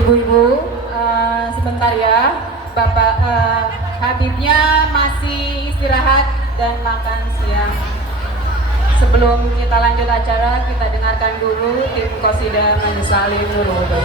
Ibu-ibu, sebentar ya, Bapak Habibnya masih istirahat dan makan siang. Sebelum kita lanjut acara, kita dengarkan dulu tim Qosida Menyesali Nurul Huda.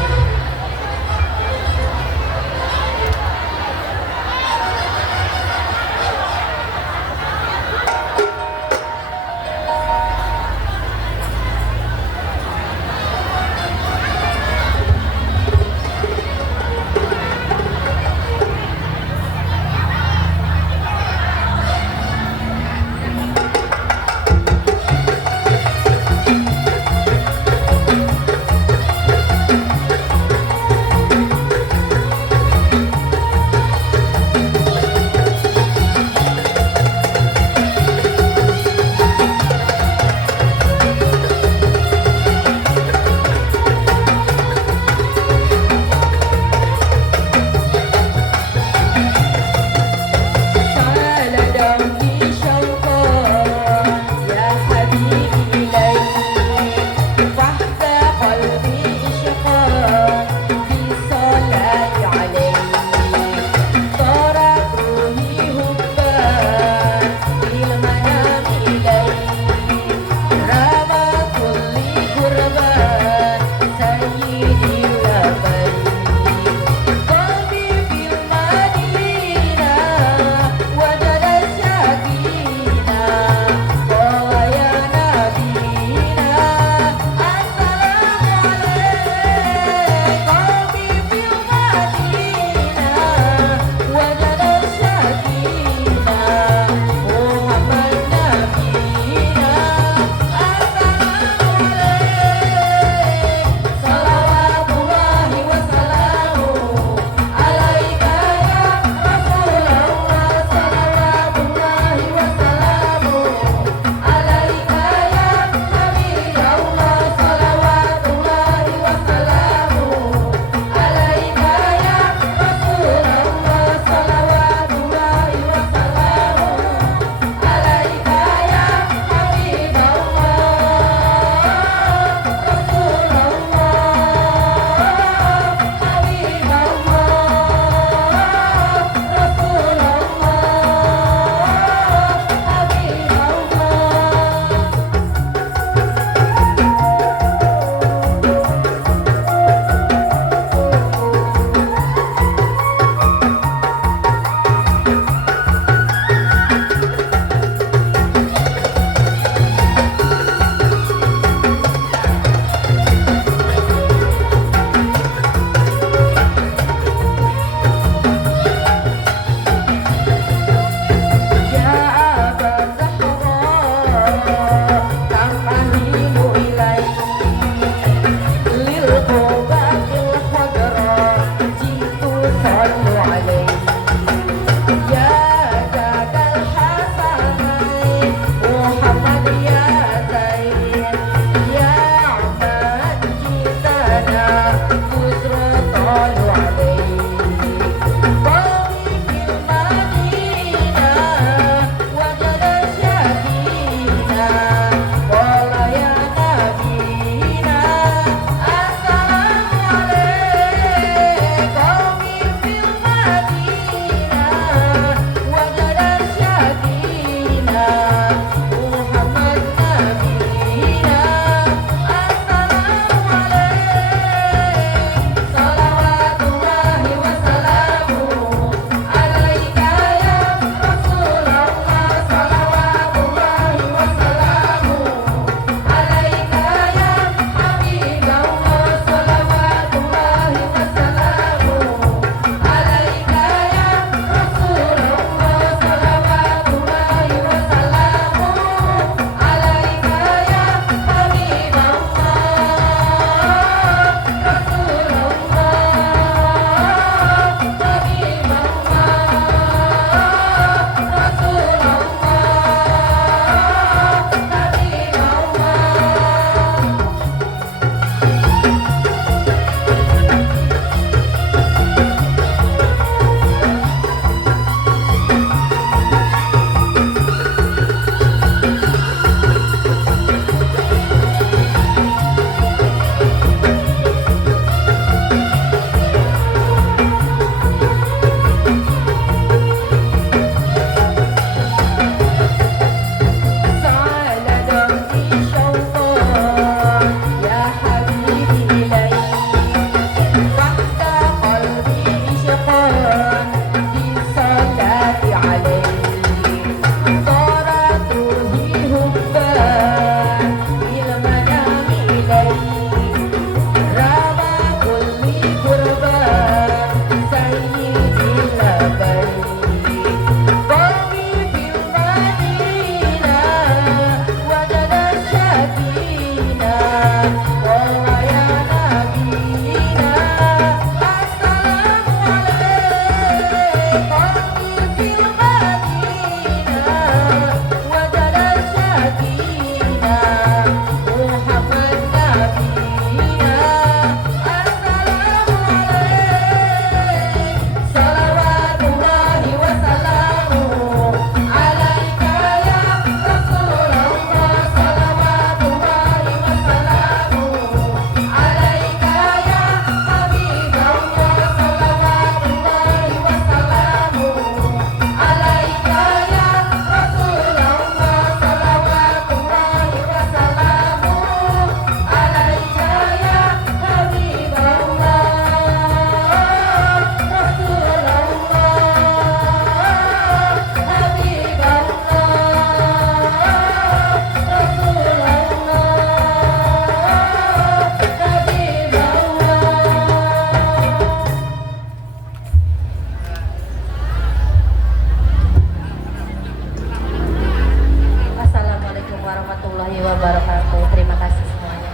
wabarakatuh. Terima kasih semuanya.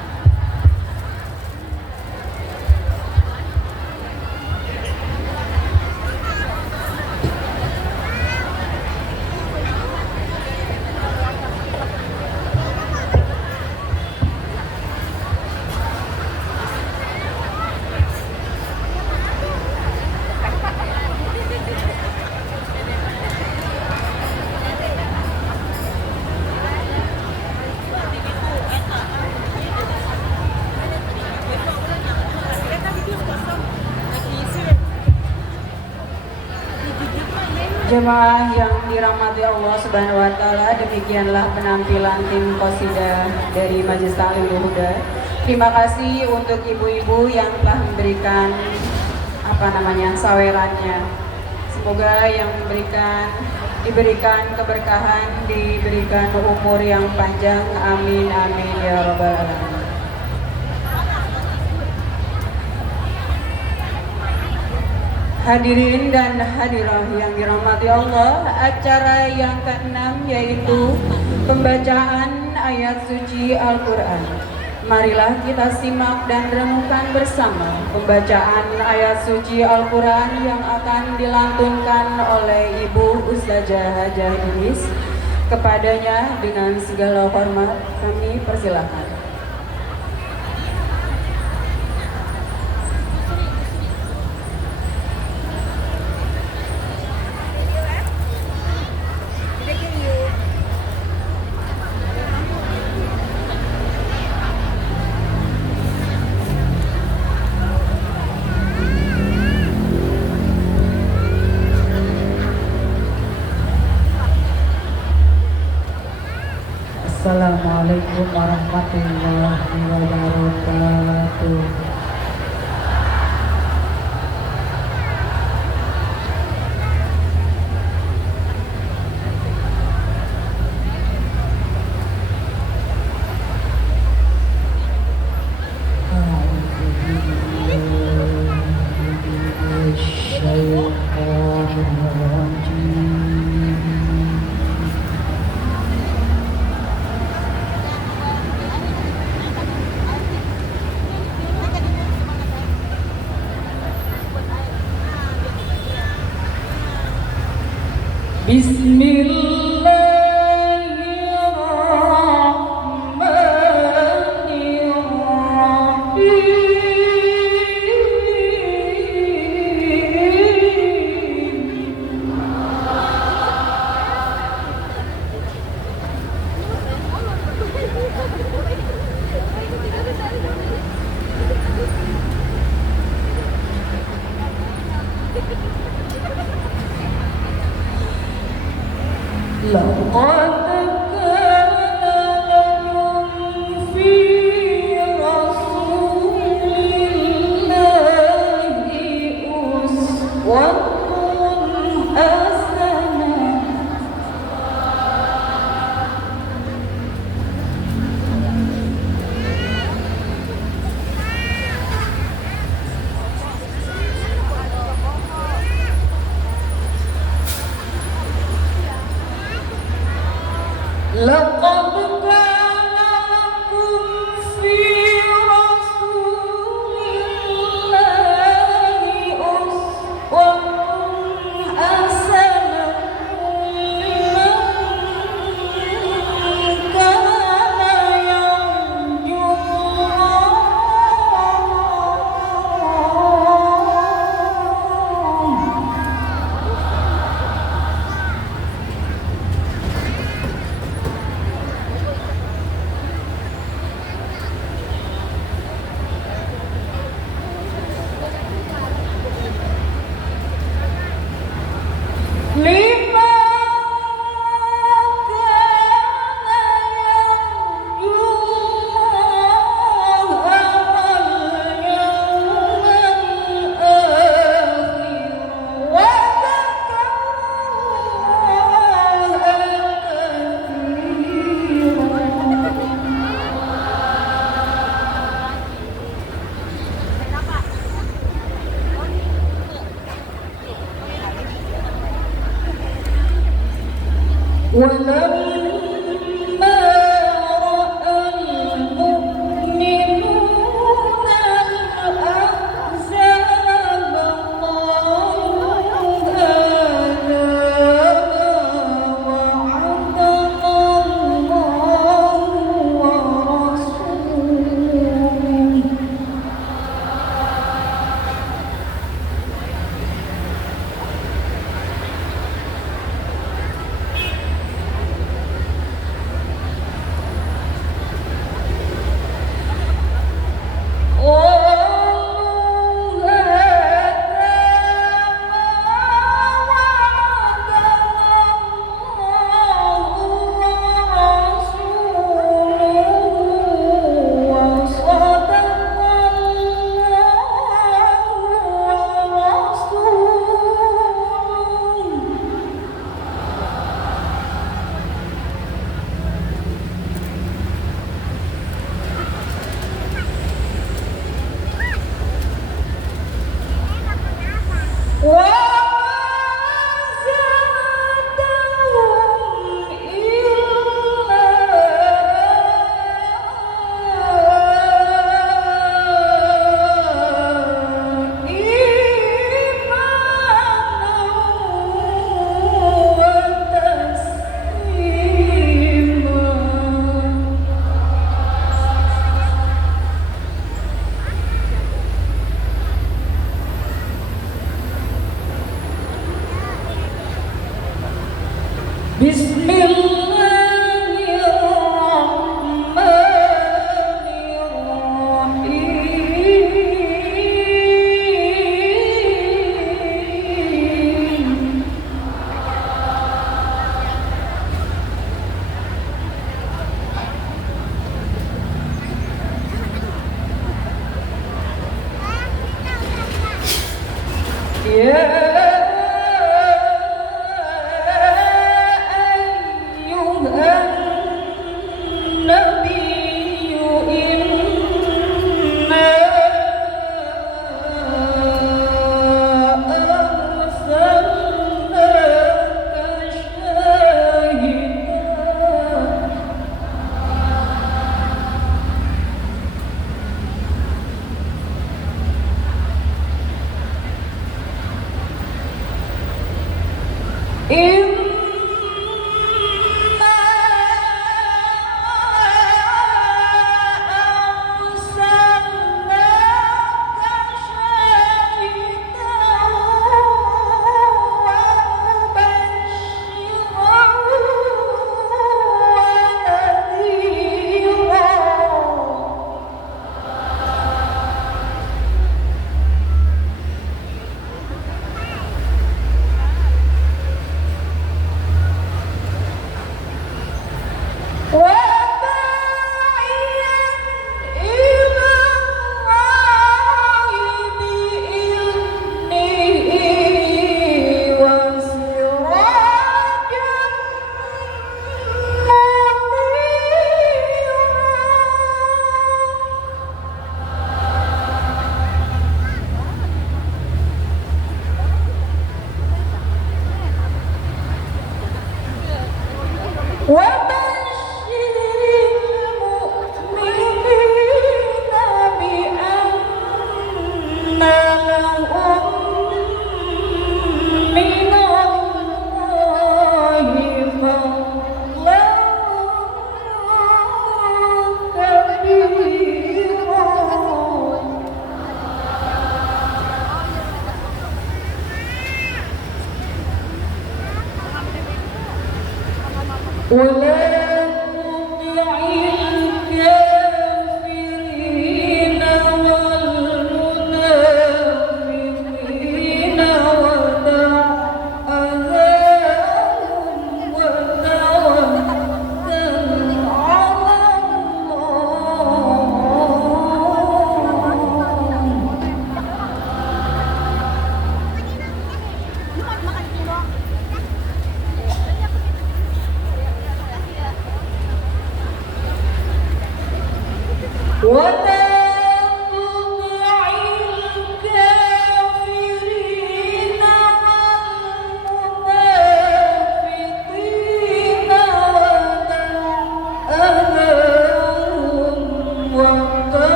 Jemaah yang dirahmati Allah Subhanahu wa taala, demikianlah penampilan tim qasidah dari Majelis Ta'limul Huda. Terima kasih untuk ibu-ibu yang telah memberikan sawerannya. Semoga yang diberikan keberkahan, diberikan umur yang panjang. Amin amin ya rabbal alamin. Hadirin dan hadirah yang dirahmati Allah, acara yang ke-6 yaitu pembacaan ayat suci Al-Quran. Marilah kita simak dan renungkan bersama pembacaan ayat suci Al-Quran yang akan dilantunkan oleh Ibu Ustazah Hajah Inis. Kepadanya dengan segala hormat kami persilahkan. Assalamualaikum warahmatullahi wabarakatuh. ولما رأى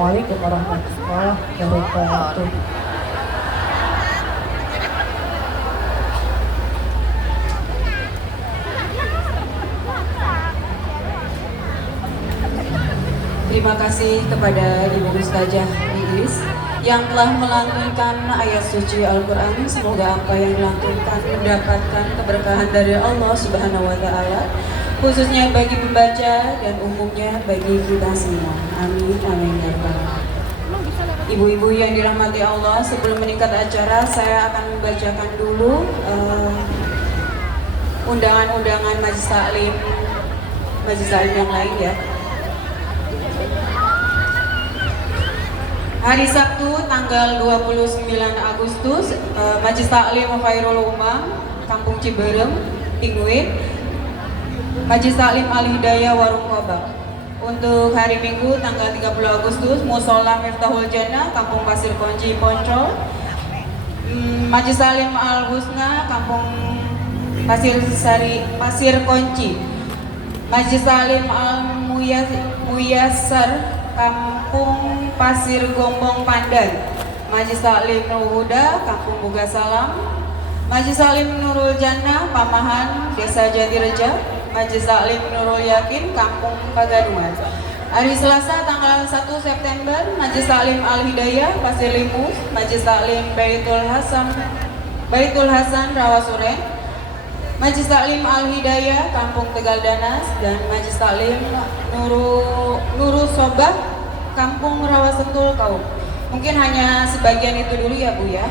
Assalamualaikum warahmatullahi wabarakatuh. Terima kasih kepada Ibu Ustazah Idris yang telah melantunkan ayat suci Al-Quran. Semoga apa yang dilantunkan mendapatkan keberkahan dari Allah Subhanahu wa Ta'ala, khususnya bagi pembaca dan umumnya bagi kita semua. Amin, amin ya rabbal alamin. Ibu-ibu yang dirahmati Allah, sebelum meningkat acara, saya akan membacakan dulu undangan-undangan Majelis Taklim yang lain ya. Hari Sabtu tanggal 29 Agustus, Majelis Taklim Khairul Umam, Kampung Ciberem, Pinguin, Majelis Taklim Al-Hidayah Warung Kobak. Untuk hari Minggu tanggal 30 Agustus, Musola Miftahul Jannah, Kampung Pasir Konci, Poncol, Majelis Taklim Al-Husna, Kampung Pasir Konci, Majelis Taklim Al-Muyassar Kampung Pasir Gombong Pandan, Majelis Taklim Nurul Huda Kampung Buga Salam, Majelis Taklim Nurul Jannah Pamahan Desa Jatireja, Majelis Taklim Nurul Yakin Kampung Pagaduan. Hari Selasa tanggal 1 September, Majelis Taklim Al-Hidayah Pasir Limus, Majelis Taklim Baitul Hasan Rawasure, Majelis Taklim Al-Hidayah Kampung Tegal Danas, dan Majelis Taklim Nurul Sobah Kampung Rawasentul Kaum. Mungkin hanya sebagian itu dulu ya Bu ya.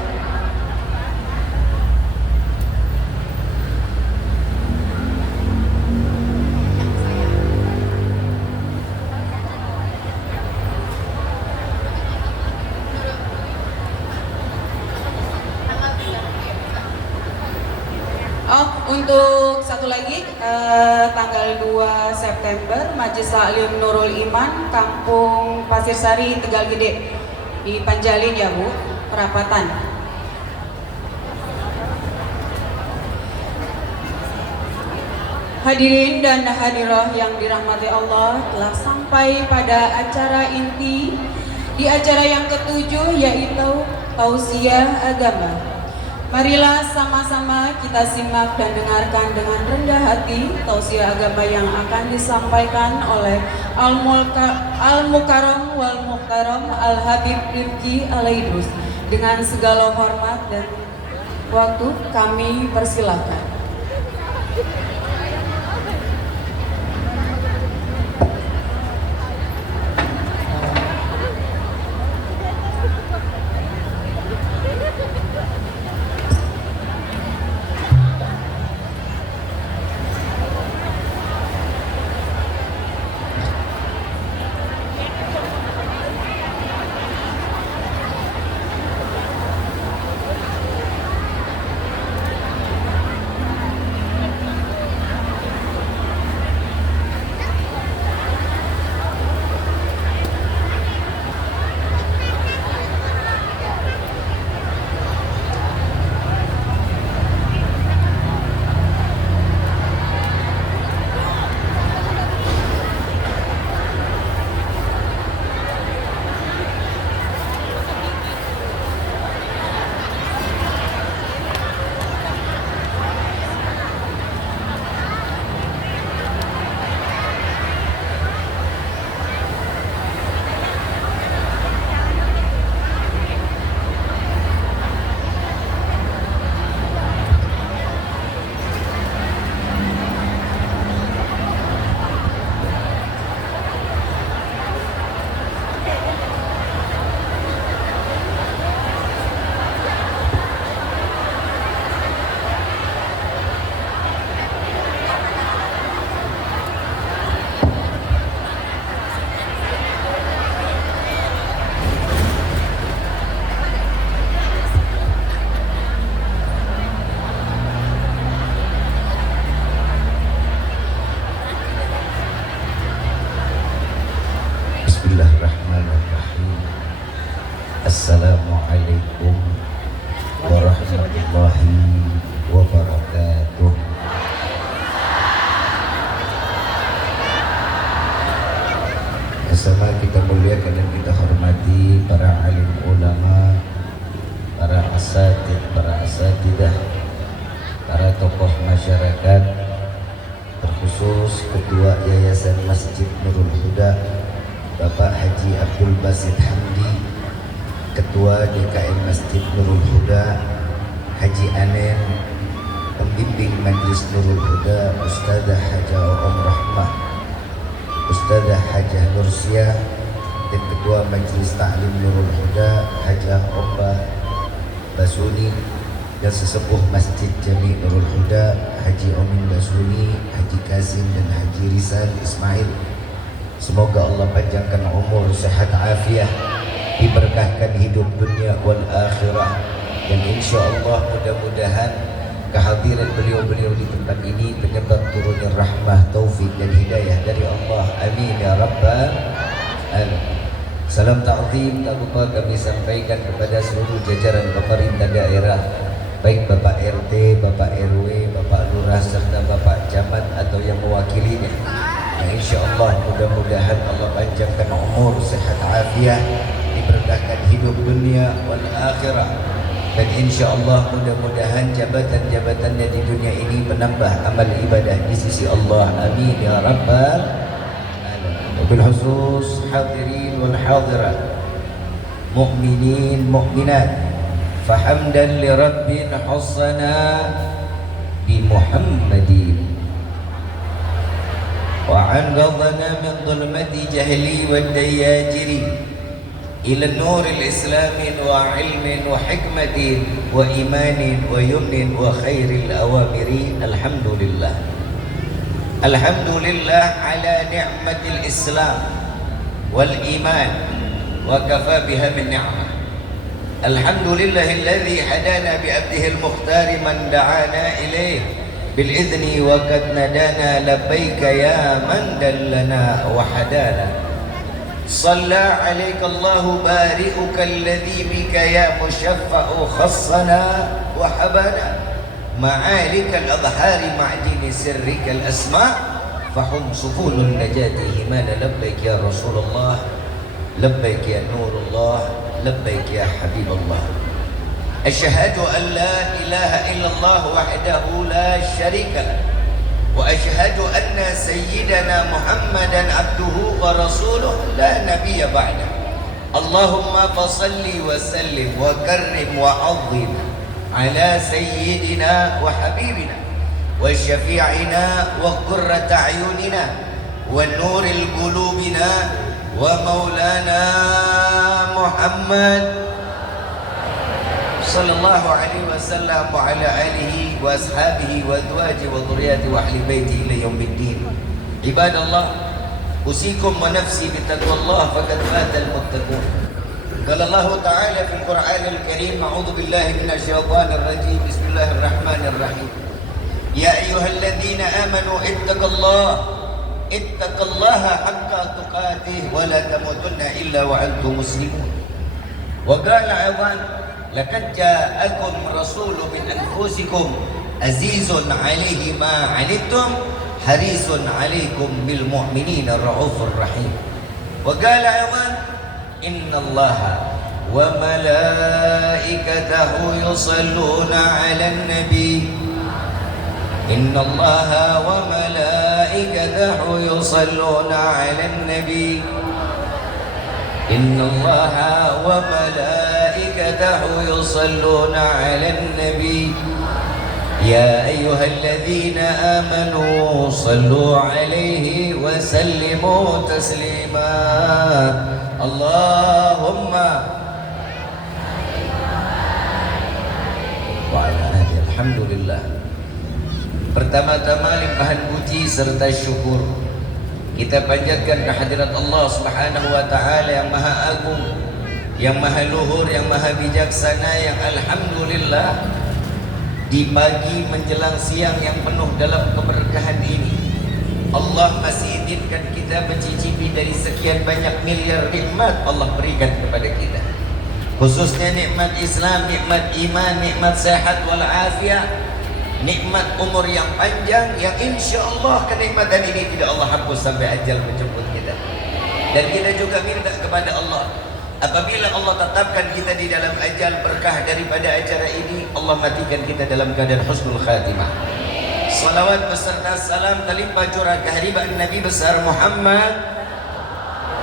Untuk satu lagi tanggal 2 September Majelis Taklim Nurul Iman Kampung Pasir Sari Tegal Gede di Panjalin ya Bu, Perapatan. Hadirin dan hadirah yang dirahmati Allah, telah sampai pada acara inti di acara yang ketujuh, yaitu tausiah agama. Marilah sama-sama kita simak dan dengarkan dengan rendah hati tausiah agama yang akan disampaikan oleh Al-Mukarram wal Muhtaram Al-Habib Rifki Alaidrus. Dengan segala hormat dan waktu kami persilahkan. Assalamualaikum warahmatullahi wabarakatuh. Bersama kita muliakan dan kita hormati para alim ulama, para asatidah, para tokoh masyarakat, terkhusus Ketua Yayasan Masjid Nurul Huda Bapak Haji Abdul Basit Hamdi, Ketua DKM Masjid Nurul Huda Haji Anen, Pembimbing Majlis Nurul Huda Ustadzah Hajah Rahmah, Ustadzah Hajah Nursia, dan Ketua Majlis Taklim Nurul Huda Hajah Basuni, dan sesepuh Masjid Jami Nurul Huda Haji Omin Basuni, Haji Kasim, dan Haji Rizal Ismail. Semoga Allah panjangkan umur, sehat, afiah, diberkahkan hidup dunia wal akhirah, dan insya Allah mudah-mudahan kehadiran beliau-beliau di tempat ini penyebab turunnya rahmah, taufik, dan hidayah dari Allah. Amin ya rabbal alamin. Salam ta'zim tak lupa kami sampaikan kepada seluruh jajaran pemerintah daerah, baik Bapak RT, Bapak RW, Bapak Lurah serta Bapak Camat atau yang mewakilinya. Nah, insya Allah mudah-mudahan Allah panjangkan umur, sehat afiat, diberkahkan hidup dunia wal akhirah, dan insya Allah mudah-mudahan jabatan-jabatannya di dunia ini menambah amal ibadah di sisi Allah. Amin ya rabbal alamin. Wabil khusus hadirin wal hadirat, mu'minin mu'minat, fahamdan li rabbin hassana bi Muhammadin wa an ghadana min dhulmati jahli wa dayajiri ila nur al-islam wa ilmin wa hikmatin wa imanin wa yumnin wa khairil awamiri. Alhamdulillah, alhamdulillah ala ni'matil islam wal iman wa kafa biha min ni'mah. Alhamdulillahilladzi hadana bi abdihi al-mukhtar man da'ana ilayh bil idzni wa qad nadana labbaika ya man dallana wa hadana. Shalla 'alaika Allahu bari'uka alladzi bika ya mushaffa'u khassana wa habana ma'alika al-adhari ma'dini sirrika al-asma' fahum sufulun najati himana labbaik ya Rasulullah labbaik ya Nurullah labbaik ya Habibullah. Asyhadu an la ilaha illallah wahdahu la syarika lah wa asyhadu anna sayyidana Muhammadan abduhu wa rasuluh la nabiyya ba'da. Allahumma fasalli wa sallim wa karrim wa 'azzim ala sayyidina wa habibina wa syafi'ina wa qurrata a'yunina wa nuril qulubina wa maulana Muhammad sallallahu alaihi wasallam wa ala alihi wa ashabihi wa azwaji wa dhurriyyati wa ahli baiti ila yaumiddin. Ibadallah, usikum wa nafsi bi taqwallah faqad fatal muttaqun. Qala Allah ta'ala fil Qur'anil Karim, a'udzu billahi minasy syaithanir rajim. Bismillahirrahmanirrahim. Ya ayyuhalladzina amanu ittaqullaha haqqa tuqatih wa la tamutunna illa wa antum muslimun. Wa qala aidan laqad ja'akum rasulun min anfusikum azizun 'alaihi ma 'anittum harisun 'alaikum bil mu'minina raufur rahim. Wa qala aidan innallaha wa malaikatahu yusalluna 'alan nabi innallaha wa malaikatahu yusalluna 'alan nabi innallaha wa malaikatahu yusalluna 'alan nabi ya ayyuhalladzina amanu sallu 'alaihi wa sallimu taslima. Allahumma wa ala alihi. Alhamdulillah. Pertama-tama limpahan puji serta syukur kita panjatkan kehadirat Allah Subhanahu wa taala yang maha agung, yang maha luhur, yang maha bijaksana, yang alhamdulillah di pagi menjelang siang yang penuh dalam keberkahan ini Allah masih izinkan kita mencicipi dari sekian banyak miliar nikmat Allah berikan kepada kita, khususnya nikmat Islam, nikmat iman, nikmat sehat wal afiat, nikmat umur yang panjang yang insya Allah kenikmatan ini tidak Allah hapus sampai ajal menjemput kita. Dan kita juga minta kepada Allah, apabila Allah tetapkan kita di dalam ajal berkah daripada acara ini, Allah matikan kita dalam keadaan husnul khatimah. Salawat beserta salam terlimpah curah kehadiran Nabi besar Muhammad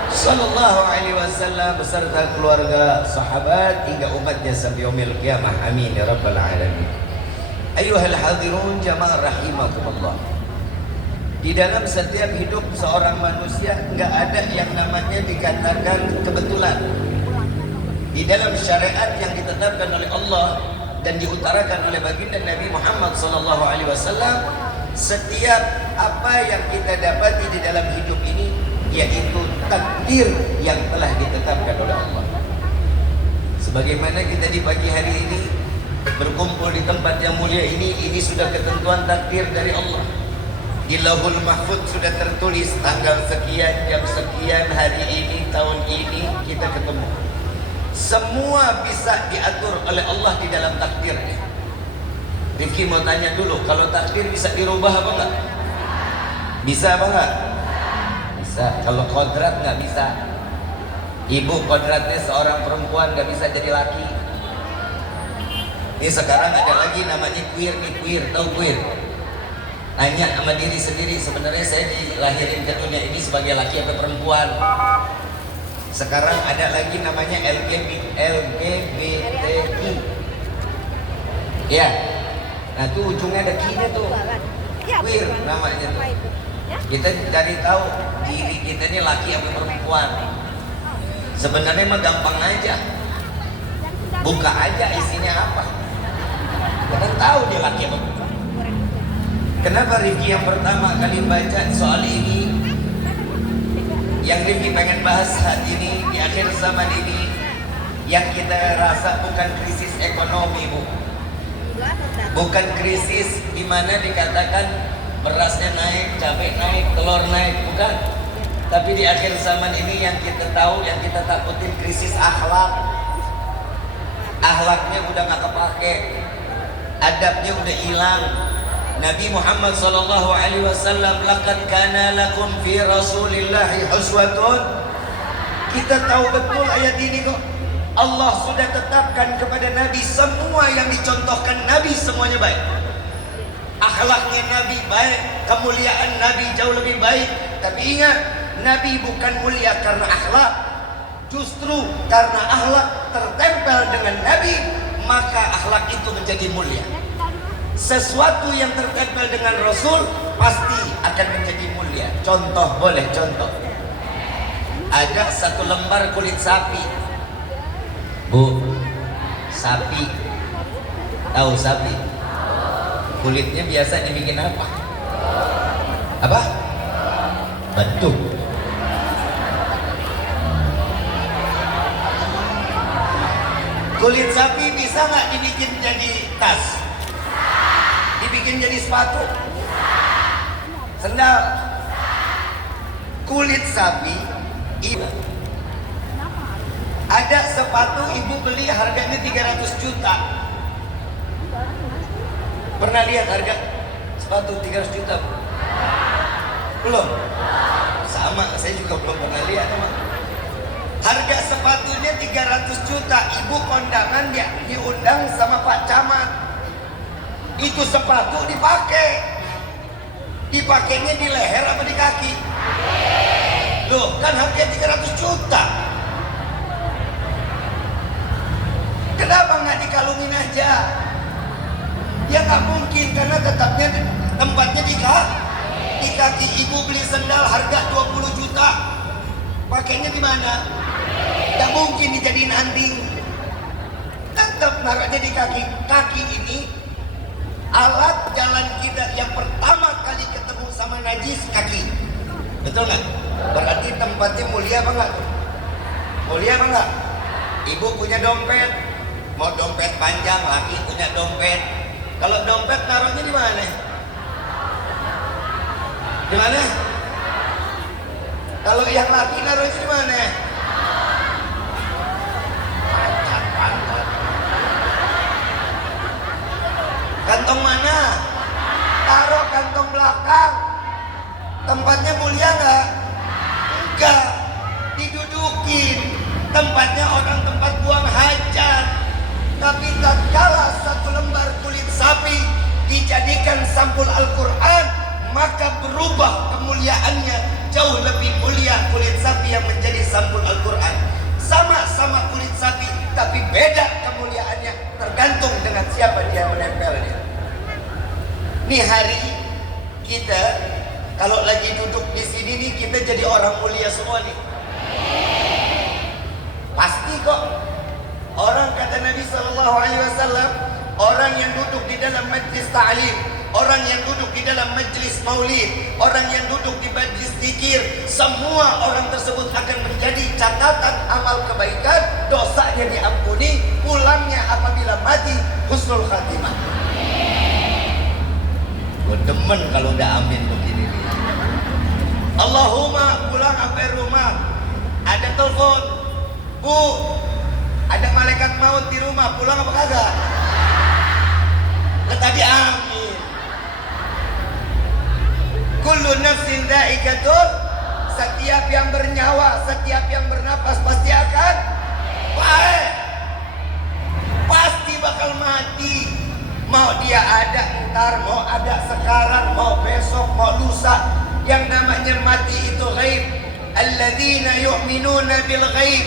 sallallahu alaihi wasallam beserta keluarga, sahabat hingga umatnya sampai yaumil qiyamah. Amin ya rabbal alamin. Ayyuhal hadirun jamaah rahimakumullah. Di dalam setiap hidup seorang manusia enggak ada yang namanya dikatakan kebetulan. Di dalam syariat yang ditetapkan oleh Allah dan diutarakan oleh baginda Nabi Muhammad sallallahu alaihi wasallam, setiap apa yang kita dapati di dalam hidup ini yaitu takdir yang telah ditetapkan oleh Allah. Sebagaimana kita di pagi hari ini berkumpul di tempat yang mulia ini sudah ketentuan takdir dari Allah. Di Lauhul Mahfuz sudah tertulis tanggal sekian, jam sekian, hari ini, tahun ini kita ketemu. Semua bisa diatur oleh Allah di dalam takdirnya. Rifki mau tanya dulu, kalau takdir bisa dirubah apa enggak? Bisa apa enggak? Bisa. Kalau kodrat nggak bisa. Ibu kodratnya seorang perempuan nggak bisa jadi laki. Ini sekarang ada lagi namanya queer nih, queer, tahu queer? Tanya sama diri sendiri, sebenarnya saya dilahirin ke dunia ini sebagai laki atau perempuan. Sekarang ada lagi namanya LGBTI. Ya, nah itu ujungnya ada Q-nya tuh, queer namanya tuh. Kita cari tahu diri kita ini laki atau perempuan. Sebenarnya mah gampang aja, buka aja isinya apa, kita tahu dia laki atau perempuan. Kenapa Rifki yang pertama kali baca soal ini, yang Rifki pengen bahas saat ini di akhir zaman ini, yang kita rasa bukan krisis ekonomi, Bu. Bukan krisis di mana dikatakan berasnya naik, cabai naik, telur naik, bukan. Tapi di akhir zaman ini yang kita tahu, yang kita takutin krisis akhlak. Akhlaknya udah nggak kepake, adabnya udah hilang. Nabi Muhammad sallallahu alaihi wasallam, laqad kana lakum fi Rasulillahi uswatun. Kita tahu betul ayat ini kok. Allah sudah tetapkan kepada Nabi semua yang dicontohkan Nabi semuanya baik. Akhlaknya Nabi baik, kemuliaan Nabi jauh lebih baik. Tapi ingat, Nabi bukan mulia karena akhlak. Justru karena akhlak tertempel dengan Nabi, maka akhlak itu menjadi mulia. Sesuatu yang tertempel dengan Rasul pasti akan menjadi mulia. Contoh, boleh contoh. Ada satu lembar kulit sapi, Bu. Sapi, tahu sapi? Kulitnya biasa dibikin apa? Apa? Batu. Kulit sapi bisa nggak dibikin jadi tas? Dibikin jadi sepatu? Sendal? Kulit sapi, ada sepatu ibu beli harganya 300 juta. Pernah lihat harga sepatu 300 juta? Belum? Sama, saya juga belum pernah lihat. Harga sepatunya 300 juta. Ibu kondangan dia diundang sama Pak Camat. Itu sepatu dipakai. Dipakainya di leher apa di kaki? Loh, kan harganya 300 juta. Kenapa nggak dikalungin aja? Ya nggak mungkin, karena tetapnya tempatnya di kaki. Ibu beli sendal harga 20 juta. Pakainya di mana? Nggak mungkin dijadiin anting. Tetap naruhnya di kaki. Kaki ini alat jalan kita yang pertama kali ketemu sama najis, kaki. Betul nggak? Berarti tempatnya mulia apa nggak? Mulia apa nggak? Ibu punya dompet, mau dompet panjang, laki punya dompet. Kalau dompet naruhnya di mana? Di mana? Kalau yang laki naruhnya di mana? Pantat. Kantong mana? Taruh kantong belakang. Tempatnya mulia nggak? Enggak. Didudukin. Tempatnya orang tempat buang hajat. Tapi tatkala satu lembar kulit sapi dijadikan sampul Al-Quran, maka berubah kemuliaannya. Jauh lebih mulia kulit sapi yang menjadi sampul Al-Quran. Sama-sama kulit sapi, tapi beda kemuliaannya tergantung dengan siapa dia menempelnya. Nih hari kita kalau lagi duduk di sini nih, kita jadi orang mulia semua nih. Pasti kok. Orang kata Nabi SAW, orang yang duduk di dalam majlis ta'lim, orang yang duduk di dalam majlis maulid, orang yang duduk di majlis zikir, semua orang tersebut akan menjadi catatan amal kebaikan, dosanya diampuni, pulangnya apabila mati husnul khatimah. Gue demen kalau udah amin begini nih. Allahumma pulang sampai rumah, ada telepon, Bu, ada malaikat maut di rumah, pulang apa kagak? Tadi amin. Kullu nafsin dha'iqatul, setiap yang bernyawa, setiap yang bernapas pasti akan baik. Pasti bakal mati. Mau dia ada ntar, mau ada sekarang, mau besok, mau lusa. Yang namanya mati itu ghaib. Alladzina yu'minuna bil ghaib.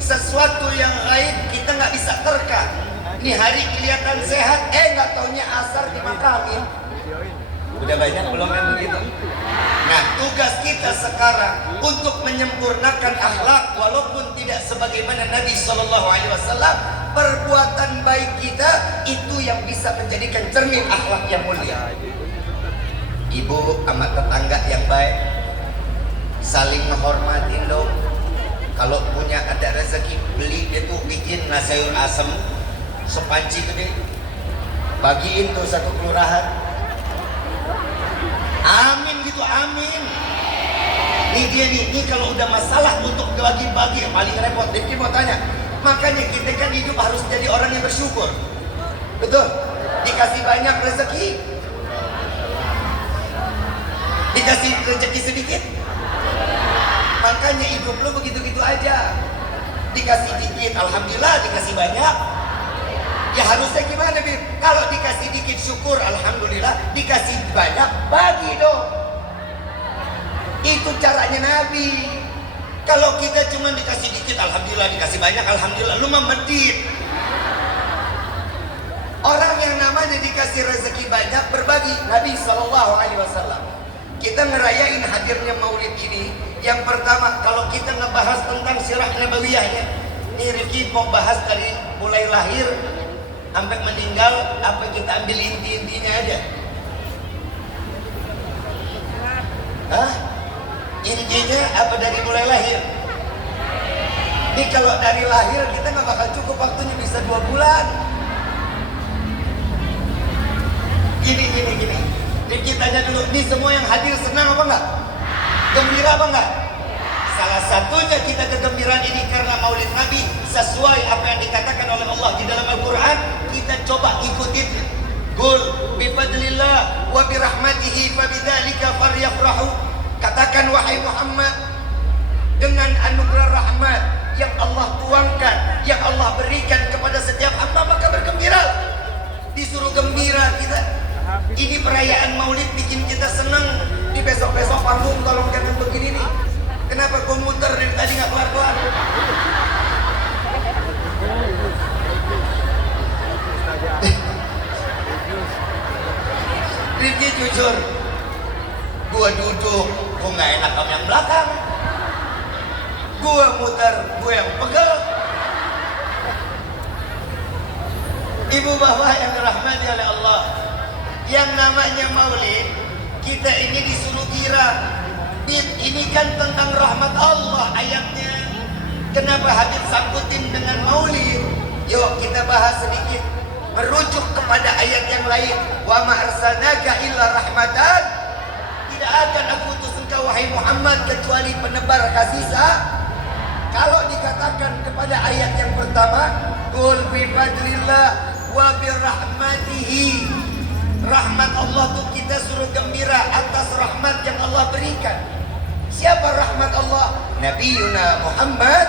Sesuatu yang ghaib kita nggak bisa terka. Ini hari kelihatan sehat, nggak taunya asar dimakamin. Udah banyak belum yang begitu? Nah, tugas kita sekarang untuk menyempurnakan akhlak, walaupun tidak sebagaimana Nabi SAW, perbuatan baik kita itu yang bisa menjadikan cermin akhlak yang mulia. Ibu sama tetangga yang baik, saling menghormatin dong. Kalau punya ada rezeki, beli dia tuh bikin nasi sayur asem sepanci gede, bagiin tuh satu kelurahan. Amin gitu, amin. Ini dia nih, ini kalau udah masalah untuk bagi-bagi paling repot. Jadi mau tanya, makanya kita kan hidup harus jadi orang yang bersyukur. Betul? Dikasih banyak rezeki, dikasih rezeki sedikit, makanya hidup lo begitu-gitu aja. Dikasih dikit, alhamdulillah. Dikasih banyak, ya harusnya gimana, Bir? Kalau dikasih dikit syukur, alhamdulillah. Dikasih banyak, bagi dong. Itu caranya Nabi. Kalau kita cuma dikasih dikit, alhamdulillah. Dikasih banyak, alhamdulillah. Lu memedit. Orang yang namanya dikasih rezeki banyak, berbagi. Nabi SAW. Kita ngerayain hadirnya maulid ini. Yang pertama, kalau kita ngebahas tentang sirah nabawiyahnya, ini Rifki mau bahas dari mulai lahir sampai meninggal, apa kita ambil inti-intinya aja? Hah? Intinya apa dari mulai lahir? Ini kalau dari lahir kita nggak bakal cukup waktunya, bisa 2 bulan. Gini. Rifki tanya dulu, ini semua yang hadir senang apa enggak? Gembira apa enggak? Salah satunya kita kegembiraan ini karena maulid Nabi sesuai apa yang dikatakan oleh Allah di dalam Al-Quran. Kita coba ikutin. Qul bifadlillah wa birahmatihi fabidzalika falyafrahu. Katakan wahai Muhammad, dengan anugerah rahmat yang Allah tuangkan, yang Allah berikan kepada setiap hamba, maka bergembira. Disuruh gembira kita. Ini perayaan maulid bikin kita senang. Di besok-besok panggung tolong jangan begini nih. Kenapa gue muter dari tadi nggak kelar-kelar? Rifki jujur, gue duduk, gue nggak enak sama yang belakang. Gue muter, gue yang pegel. Ibu bapak yang dirahmati oleh Allah, yang namanya maulid, kita ini disuruh gira. Ini kan tentang rahmat Allah ayatnya. Kenapa Habib sangkutin dengan maulid? Yuk kita bahas sedikit, merujuk kepada ayat yang lain. Wa ma arsalnaka illa rahmatan. Tidak akan aku utus engkau wahai Muhammad kecuali penebar kasih sayang. Kalau dikatakan kepada ayat yang pertama, qul bi fadlillah wa bi rahmatihi. Rahmat Allah tuh kita suruh gembira atas rahmat yang Allah berikan. Siapa rahmat Allah? Nabi Yuna Muhammad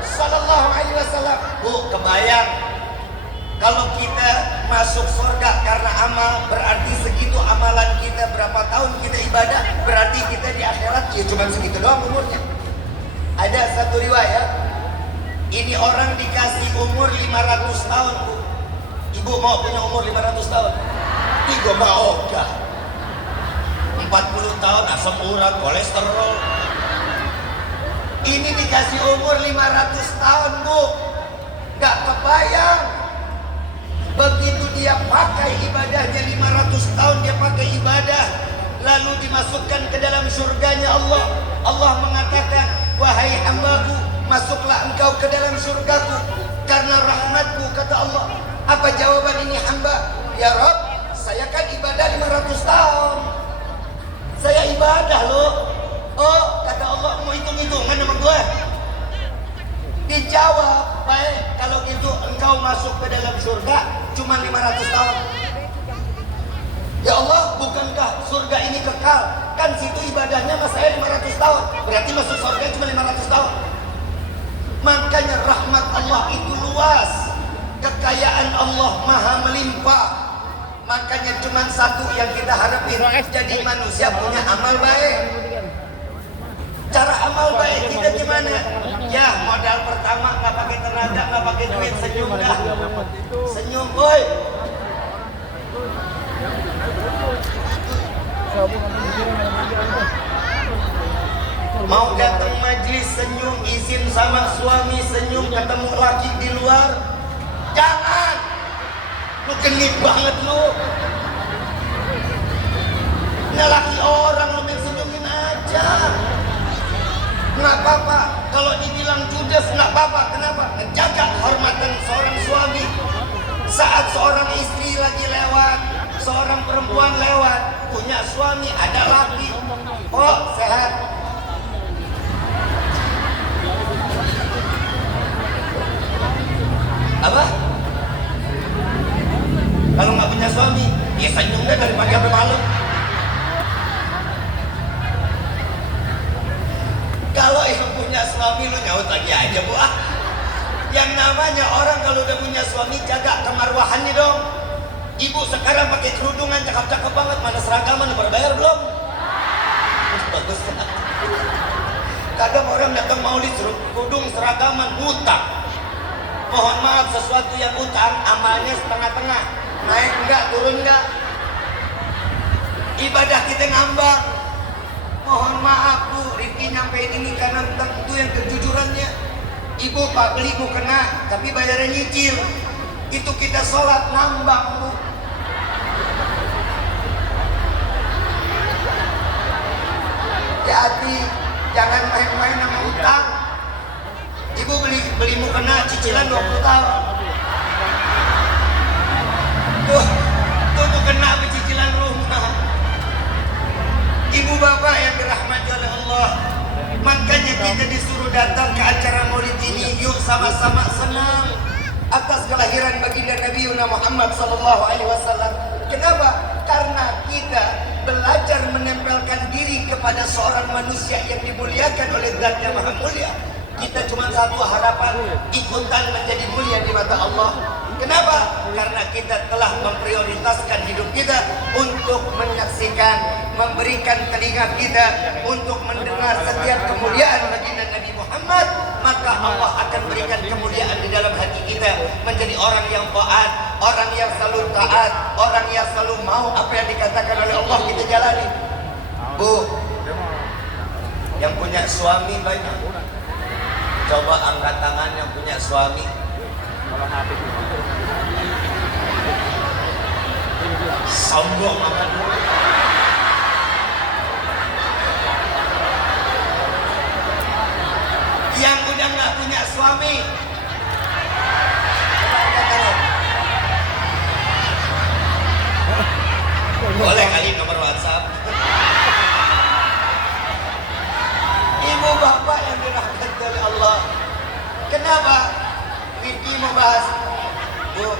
Sallallahu Alaihi Wasallam. Bu, kebayang kalau kita masuk surga karena amal, berarti segitu amalan kita, berapa tahun kita ibadah, berarti kita di akhirat ya cuma segitu doang umurnya. Ada satu riwayat, ini orang dikasih umur 500 tahun, Bu. Ibu mau punya umur 500 tahun? Tiga mau enggak? 40 tahun asam urat, kolesterol. Ini dikasih umur 500 tahun, Bu. Gak kebayang. Begitu dia pakai ibadahnya 500 tahun, dia pakai ibadah, lalu dimasukkan ke dalam surganya Allah. Allah mengatakan, wahai hambaku, masuklah engkau ke dalam surgaku karena rahmatku, kata Allah. Apa jawaban ini hamba? Ya Rabb, saya kan ibadah 500 tahun. Saya ibadah loh. Oh, kata Allah, mau hitung-hitungan sama gue? Dijawab, baik, kalau gitu engkau masuk ke dalam surga cuma 500 tahun. Ya Allah, bukankah surga ini kekal? Kan situ ibadahnya mas saya 500 tahun. Berarti masuk surga cuma 500 tahun. Makanya rahmat Allah itu luas. Kekayaan Allah maha melimpah. Makanya cuma satu yang kita harapin, jadi manusia punya amal baik. Cara amal baik kita gimana? Ya modal pertama nggak pakai tenaga, nggak pakai duit, senyum dah. Senyum boy. Mau datang majlis senyum, izin sama suami senyum, ketemu laki di luar, jangan. Lu genit banget lu. Nah laki orang lu main senyumin aja. Nggak apa-apa. Kalau dibilang judes nggak apa-apa. Kenapa? Menjaga kehormatan seorang suami. Saat seorang istri lagi lewat, seorang perempuan lewat, punya suami, ada laki, oh sehat. Apa? Kalau nggak punya suami, ya senyumnya dari pagi sampai malam. Kalau yang punya suami lu nyaut lagi aja bu ah. Yang namanya orang kalau udah punya suami jaga kemarwahannya dong. Ibu sekarang pakai kerudungan cakep-cakep banget, mana seragaman udah bayar belum? Bagus. Kadang orang datang maulid kerudung seragaman utang. Mohon maaf, sesuatu yang utang amalnya setengah-tengah, naik enggak, turun enggak. Ibadah kita ngambang. Mohon maaf bu, Rifki nyampein ini karena tentu yang kejujurannya. Ibu pak beli mau kena, tapi bayarnya nyicil. Itu kita sholat ngambang bu. Hati-hati, jangan main-main sama utang. Ibu beli mukena cicilan 20 tahun. Tuh mukena cicilan rumah. Ibu bapak yang dirahmati oleh Allah, makanya kita disuruh datang ke acara maulid ini. Yuk sama-sama senang atas kelahiran baginda Nabi Muhammad SAW. Kenapa? Karena kita belajar menempelkan diri kepada seorang manusia yang dimuliakan oleh Zat yang Maha Mulia. Kita cuma satu harapan, ikutan menjadi mulia di mata Allah. Kenapa? Karena kita telah memprioritaskan hidup kita untuk menyaksikan, memberikan telinga kita untuk mendengar setiap kemuliaan baginda Nabi Muhammad. Maka Allah akan berikan kemuliaan di dalam hati kita, menjadi orang yang taat, orang yang selalu taat, orang yang selalu mau apa yang dikatakan oleh Allah kita jalani. Bu, yang punya suami banyak, coba angkat tangan yang punya suami. Sombong amat lu. Yang udah nggak punya suami, boleh kali nomor WhatsApp. Ibu bapak yang dirahmati oleh Allah. Kenapa? Rifki mau bahas. Bu,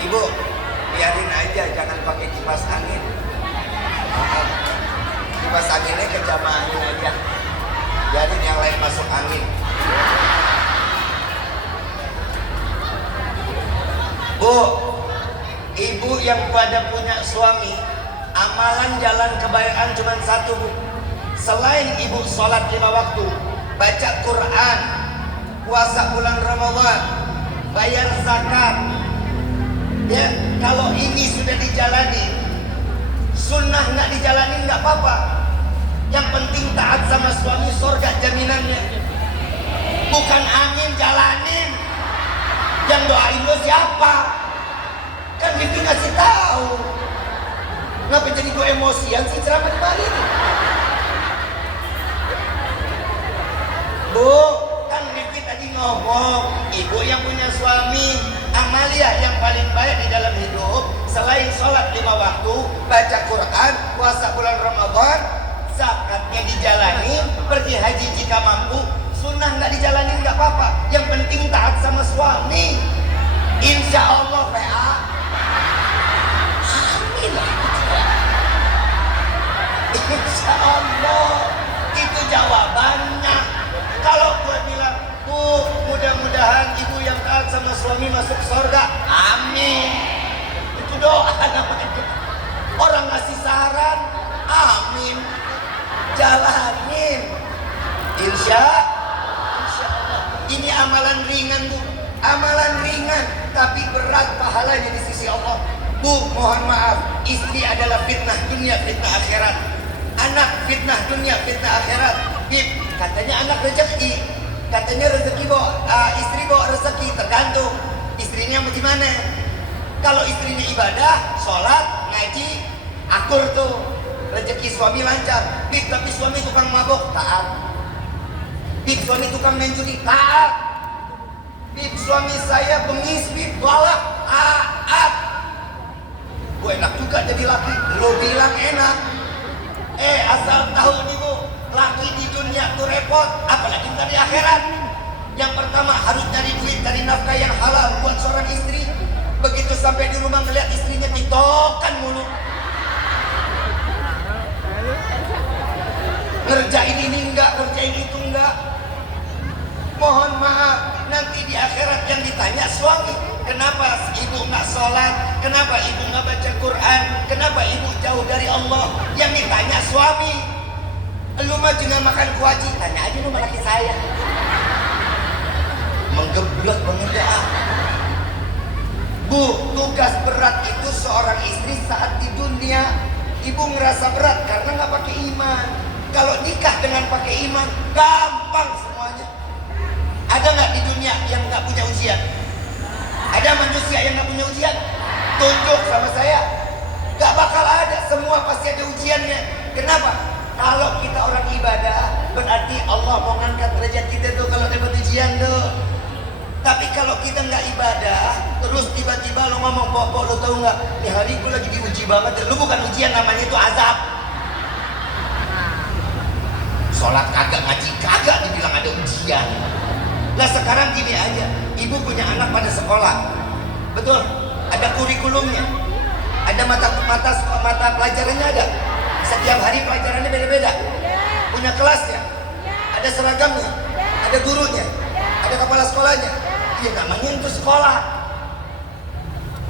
ibu, biarin aja, jangan pakai kipas angin. Kipas anginnya kejamahin aja. Biarin yang lain masuk angin. Bu, ibu yang pada punya suami, amalan jalan kebaikan cuma satu bu. Selain ibu sholat 5 waktu, baca Quran, puasa bulan Ramadan, bayar zakat. Ya, kalau ini sudah dijalani, sunnah nggak dijalani nggak apa-apa. Yang penting taat sama suami, surga jaminannya. Bukan angin, jalanin. Yang doain lo siapa? Kan itu ngasih tahu. Ngapa jadi gue emosian sih ceramah di Bali ini? Bu, kan Rifki tadi ngomong, ibu yang punya suami, amalia yang paling baik di dalam hidup selain sholat 5 waktu, baca Quran, puasa bulan Ramadan, zakatnya dijalani, pergi haji jika mampu. Sunnah nggak dijalani nggak apa-apa, yang penting taat sama suami. Insya Allah PA. Insya Allah itu jawabannya. Kalau gue bilang, Bu, mudah-mudahan ibu yang taat sama suami masuk surga, amin. Itu doa namanya. Orang ngasih saran, amin. Jalanin. Insya Allah. Ini amalan ringan, Bu. Amalan ringan, tapi berat pahalanya di sisi Allah. Bu, mohon maaf, istri adalah fitnah dunia, fitnah akhirat. Anak fitnah dunia, fitnah akhirat. Bib, katanya anak rezeki, katanya rezeki bawa, istri bawa rezeki, tergantung istrinya bagaimana. Kalau istrinya ibadah, sholat, ngaji, akur tuh, rezeki suami lancar. Bib, tapi suami tukang mabok, taat. Bib, suami tukang main judi, taat. Bib, suami saya bengis, bib, galak, taat. Gue enak juga jadi laki, lo bilang enak. Asal tahu nih Bu, laki di dunia tuh repot, apalagi ntar di akhirat. Yang pertama harus nyari duit, cari nafkah yang halal buat seorang istri. Begitu sampai di rumah ngeliat istrinya tiktokan mulu, ngerjain ini enggak, ngerjain itu enggak. Mohon maaf, nanti di akhirat yang ditanya suami, kenapa ibu nggak sholat, kenapa ibu nggak baca Quran, kenapa ibu jauh dari Allah. Yang ditanya suami, lu mah cuma makan kuaci, tanya aja lu sama laki saya. Menggeblek banget ya. Bu, tugas berat itu seorang istri saat di dunia, ibu ngerasa berat karena nggak pakai iman. Kalau nikah dengan pakai iman, gampang semuanya. Ada nggak di dunia yang nggak punya ujian? Ada manusia yang nggak punya ujian? Tunjuk sama saya. Gak bakal ada, semua pasti ada ujiannya. Kenapa? Kalau kita orang ibadah, berarti Allah mau ngangkat derajat kita tuh kalau dapat ujian tuh. Tapi kalau kita nggak ibadah, terus tiba-tiba lo ngomong, "Pok, lo tau nggak? Nih hari gue lagi diuji banget." Lu bukan ujian, namanya itu azab. Sholat kagak, ngaji kagak, dibilang ada ujian. Lah sekarang gini aja, ibu punya anak pada sekolah, betul? Ada kurikulumnya, ada mata pelajarannya ada. Setiap hari pelajarannya beda-beda. Punya kelasnya, ada seragamnya, ada gurunya, ada kepala sekolahnya. Ya namanya itu sekolah.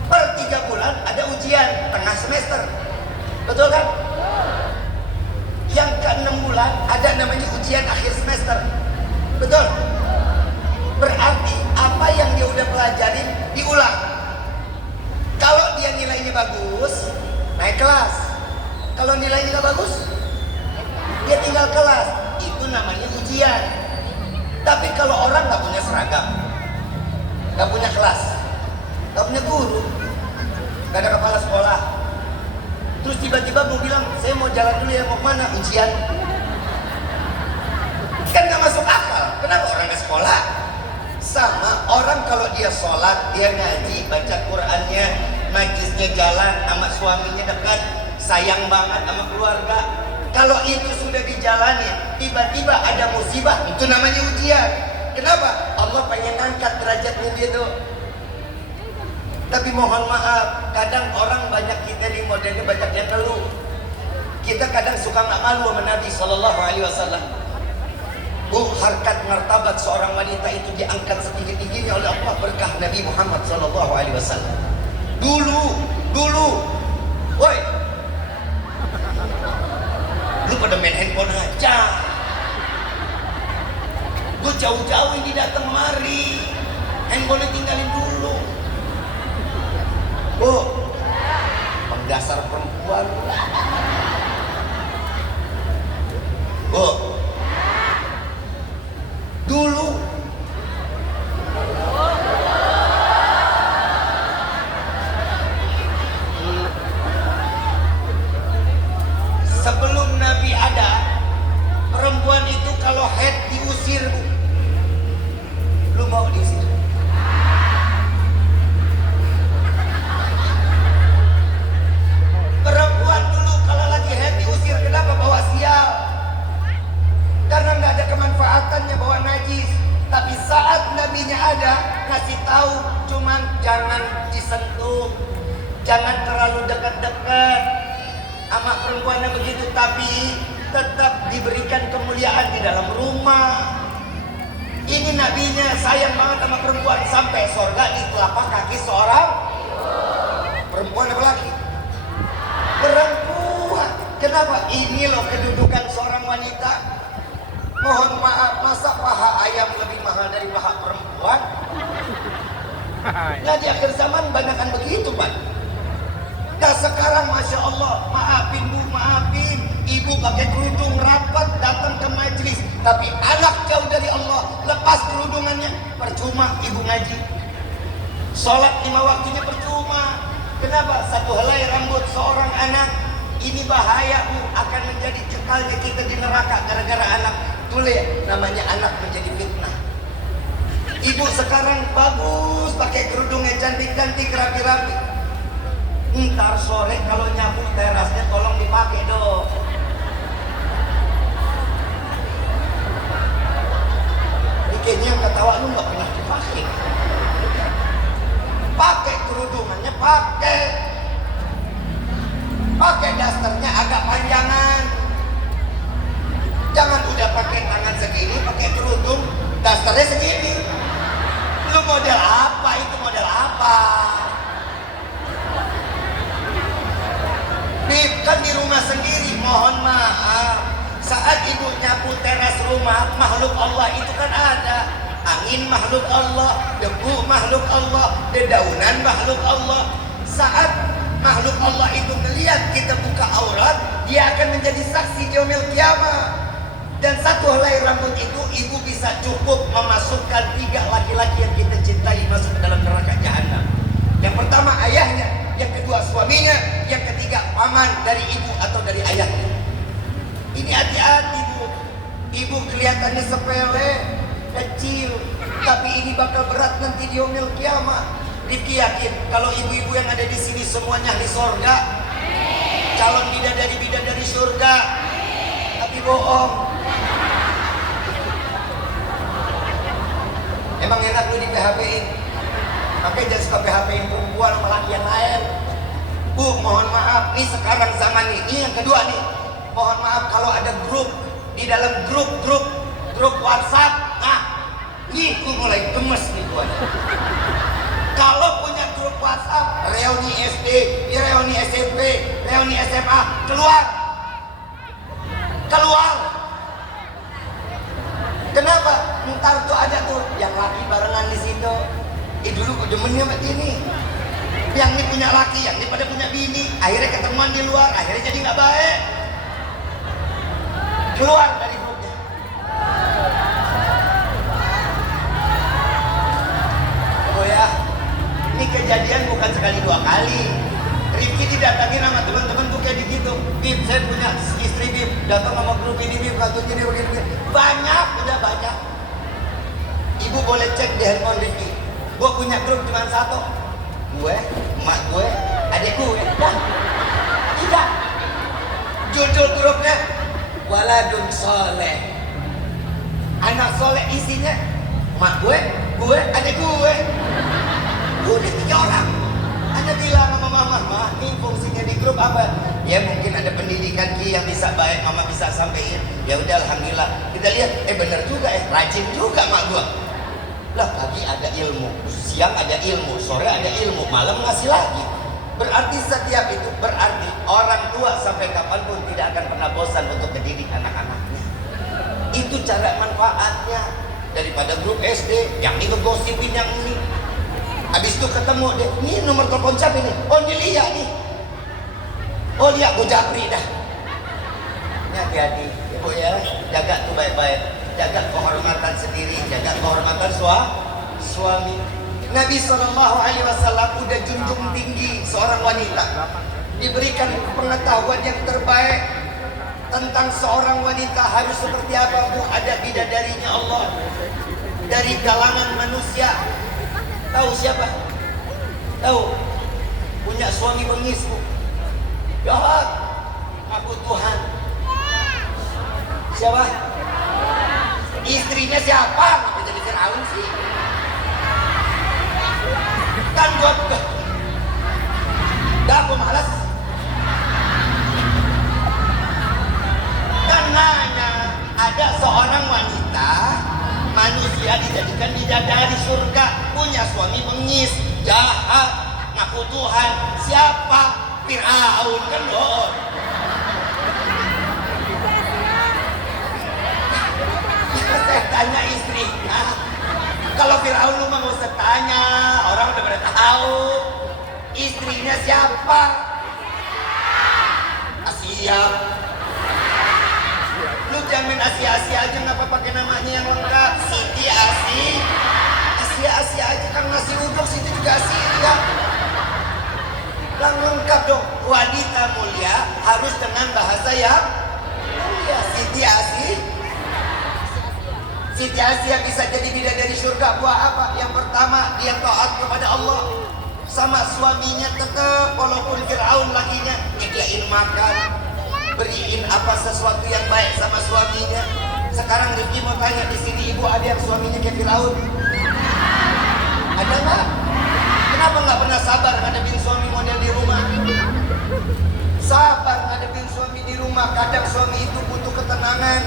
Per 3 bulan ada ujian tengah semester, betul kan? Yang ke-6 bulan ada namanya ujian akhir semester, betul? Berarti apa yang dia udah pelajarin diulang. Kalau dia nilainya bagus, naik kelas. Kalau nilainya nggak bagus, dia tinggal kelas. Itu namanya ujian. Tapi kalau orang nggak punya seragam, nggak punya kelas, nggak punya guru, nggak ada kepala sekolah, terus tiba-tiba mau bilang, "Saya mau jalan dulu ya, mau kemana?" Ujian. Kan nggak masuk akal. Kenapa orang nggak sekolah? Sama orang kalau dia sholat, dia ngaji, baca Qurannya, majlisnya jalan, sama suaminya dekat, sayang banget sama keluarga. Kalau itu sudah dijalani, tiba-tiba ada musibah, itu namanya ujian. Kenapa? Allah pengen angkat derajatnya dia tuh. Tapi mohon maaf, kadang orang banyak kita di modelnya banyak yang ngeluh. Kita kadang suka nggak malu sama Nabi SAW. Bu, harkat martabat seorang wanita itu diangkat setinggi-tingginya oleh Allah berkah Nabi Muhammad SAW. Dulu, woi, lu pada main handphone aja. Gue jauh-jauh ini datang kemari, handphone tinggalin dulu. Bu, mendasar perempuan. Bu, dulu sebelum Nabi ada, perempuan itu kalau haid diusir, Bu. Lu mau diusir? Perempuan dulu kalau lagi haid diusir, kenapa? Bawa sial. Karena nggak ada kemanfaatannya, bawa najis. Tapi saat nabinya ada, kasih tahu cuman jangan disentuh, jangan terlalu dekat-dekat sama perempuan yang begitu, tapi tetap diberikan kemuliaan di dalam rumah. Ini nabinya sayang banget sama perempuan sampai surga di telapak kaki seorang perempuan apa lagi? Perempuan. Kenapa? Ini loh kedudukan seorang wanita. Mohon maaf, masa paha ayam lebih mahal dari paha perempuan? Nah di akhir zaman banyakkan begitu, Pak. Nah sekarang Masya Allah, maafin Bu, maafin. Ibu pakai kerudung rapat datang ke majelis, tapi anak jauh dari Allah, lepas kerudungannya, percuma ibu ngaji. Sholat 5 waktunya percuma. Kenapa? Satu helai rambut seorang anak, ini bahaya Bu, akan menjadi cekalnya kita di neraka gara-gara anak. Tulis, namanya anak menjadi fitnah. Ibu sekarang bagus, pakai kerudungnya cantik-cantik, rapi-rapi. Ntar sore kalau nyapu terasnya tolong dipakai dong. Kayaknya yang ketawa lu nggak pernah dipakai. Pakai kerudungannya, pakai dasternya agak panjangan. Jangan udah pakai tangan segini, pakai kerudung dasternya segini. Lu model apa itu, model apa? Bib, kan di rumah sendiri, mohon maaf. Saat ibu nyapu teras rumah, makhluk Allah itu kan ada. Angin makhluk Allah, debu makhluk Allah, dedaunan makhluk Allah. Saat makhluk Allah itu melihat kita buka aurat, dia akan menjadi saksi di yaumil qiyamah. Dan satu helai rambut itu ibu bisa cukup memasukkan 3 laki-laki yang kita cintai masuk ke dalam neraka jahanam. Yang pertama ayahnya, yang kedua suaminya, yang ketiga paman dari ibu atau dari ayahnya. Ini hati-hati Bu. Ibu kelihatannya sepele, kecil, tapi ini bakal berat nanti di yaumil qiyamah. Rifki yakin kalau ibu-ibu yang ada di sini semuanya ahli surga, calon bidadari surga, tapi bohong. Emang enak lu di PHP-in, makanya jangan suka PHP-in perempuan sama laki yang lain. Bu, mohon maaf, nih sekarang zaman ini yang kedua nih. Mohon maaf kalau ada grup, di dalam grup WhatsApp, nah, nih gue mulai gemes nih gue. Kalau punya grup WhatsApp, reuni SD, reuni SMP, reuni SMA, keluar. Kenapa? Ntar tuh ada tuh yang laki barengan di situ. Dulu gue demennya sama ini. Yang ini punya laki, yang ini pada punya bini. Akhirnya ketemuan di luar, akhirnya jadi nggak baik. Keluar dari grupnya. Oh ya, ini kejadian bukan sekali 2 kali. Rifki didatangin sama teman-teman tuh kayak gitu. Bib, saya punya istri Bib, datang sama grup ini Bib, kartunya ini begini. Banyak, udah banyak. Ibu boleh cek di handphone Rifki. Gue punya grup cuma 1. Gue, emak gue, adik gue. Dah, tidak. Judul grupnya Waladun Soleh. Anak soleh isinya mak gue, adik gue. Udah 3 orang. Anda bilang sama mama, ini fungsinya di grup apa? Ya mungkin ada pendidikan Ki yang bisa baik, mama bisa sampaikan. Ya udah alhamdulillah. Kita lihat, benar juga rajin juga mak gue. Lah pagi ada ilmu, siang ada ilmu, sore ada ilmu, malam ngasih lagi. Berarti setiap itu berarti orang tua sampai kapanpun tidak akan pernah bosan untuk mendidik anak-anaknya. Itu cara manfaatnya. Daripada grup SD yang ini ngegosipin yang ini. Habis itu ketemu deh, ini nomor telepon siapa ini? Oh ini Lia nih. Oh Lia, gue japri dah. Ini hati-hati, ibu ya, jaga tuh baik-baik. Jaga kehormatan sendiri, jaga kehormatan suami. Nabi SAW udah junjung tinggi seorang wanita, diberikan pengetahuan yang terbaik tentang seorang wanita harus seperti apa Bu. Ada bidadarinya Allah dari kalangan manusia. Tahu siapa? Tahu? Punya suami bengis Bu, jahat, ngaku Tuhan. Siapa? Istrinya siapa? Kenapa jadi Firaun sih? Kan gua dah aku malas. seorang wanita manusia dijadikan bidadari surga, punya suami bengis, jahat, ngaku Tuhan. Siapa? Firaun kan dong. Saya tanya istrinya, kalau Firaun lu mah gak usah tanya, orang udah pada tahu. Istrinya siapa? Asia. Lu jamin Asia-Asia aja, ngapa pakai namanya yang lengkap? Siti Asi. Asia-Asia aja kan nasi uduk, situ juga Asia. Lang lengkap dong. Wanita mulia harus dengan bahasa yang mulia. Siti Asi. Siti Asia bisa jadi bidadari surga. Buat apa? Yang pertama, dia taat kepada Allah. Sama suaminya tetap, walaupun Firaun lakinya, nyediain makan, beriin apa sesuatu yang baik sama suaminya. Sekarang Rifki mau tanya, di sini ibu ada yang suaminya kayak Firaun? Ada nggak? Kenapa nggak pernah sabar ngadepin suami model di rumah? Sabar ngadepin suami di rumah. Kadang suami itu butuh ketenangan.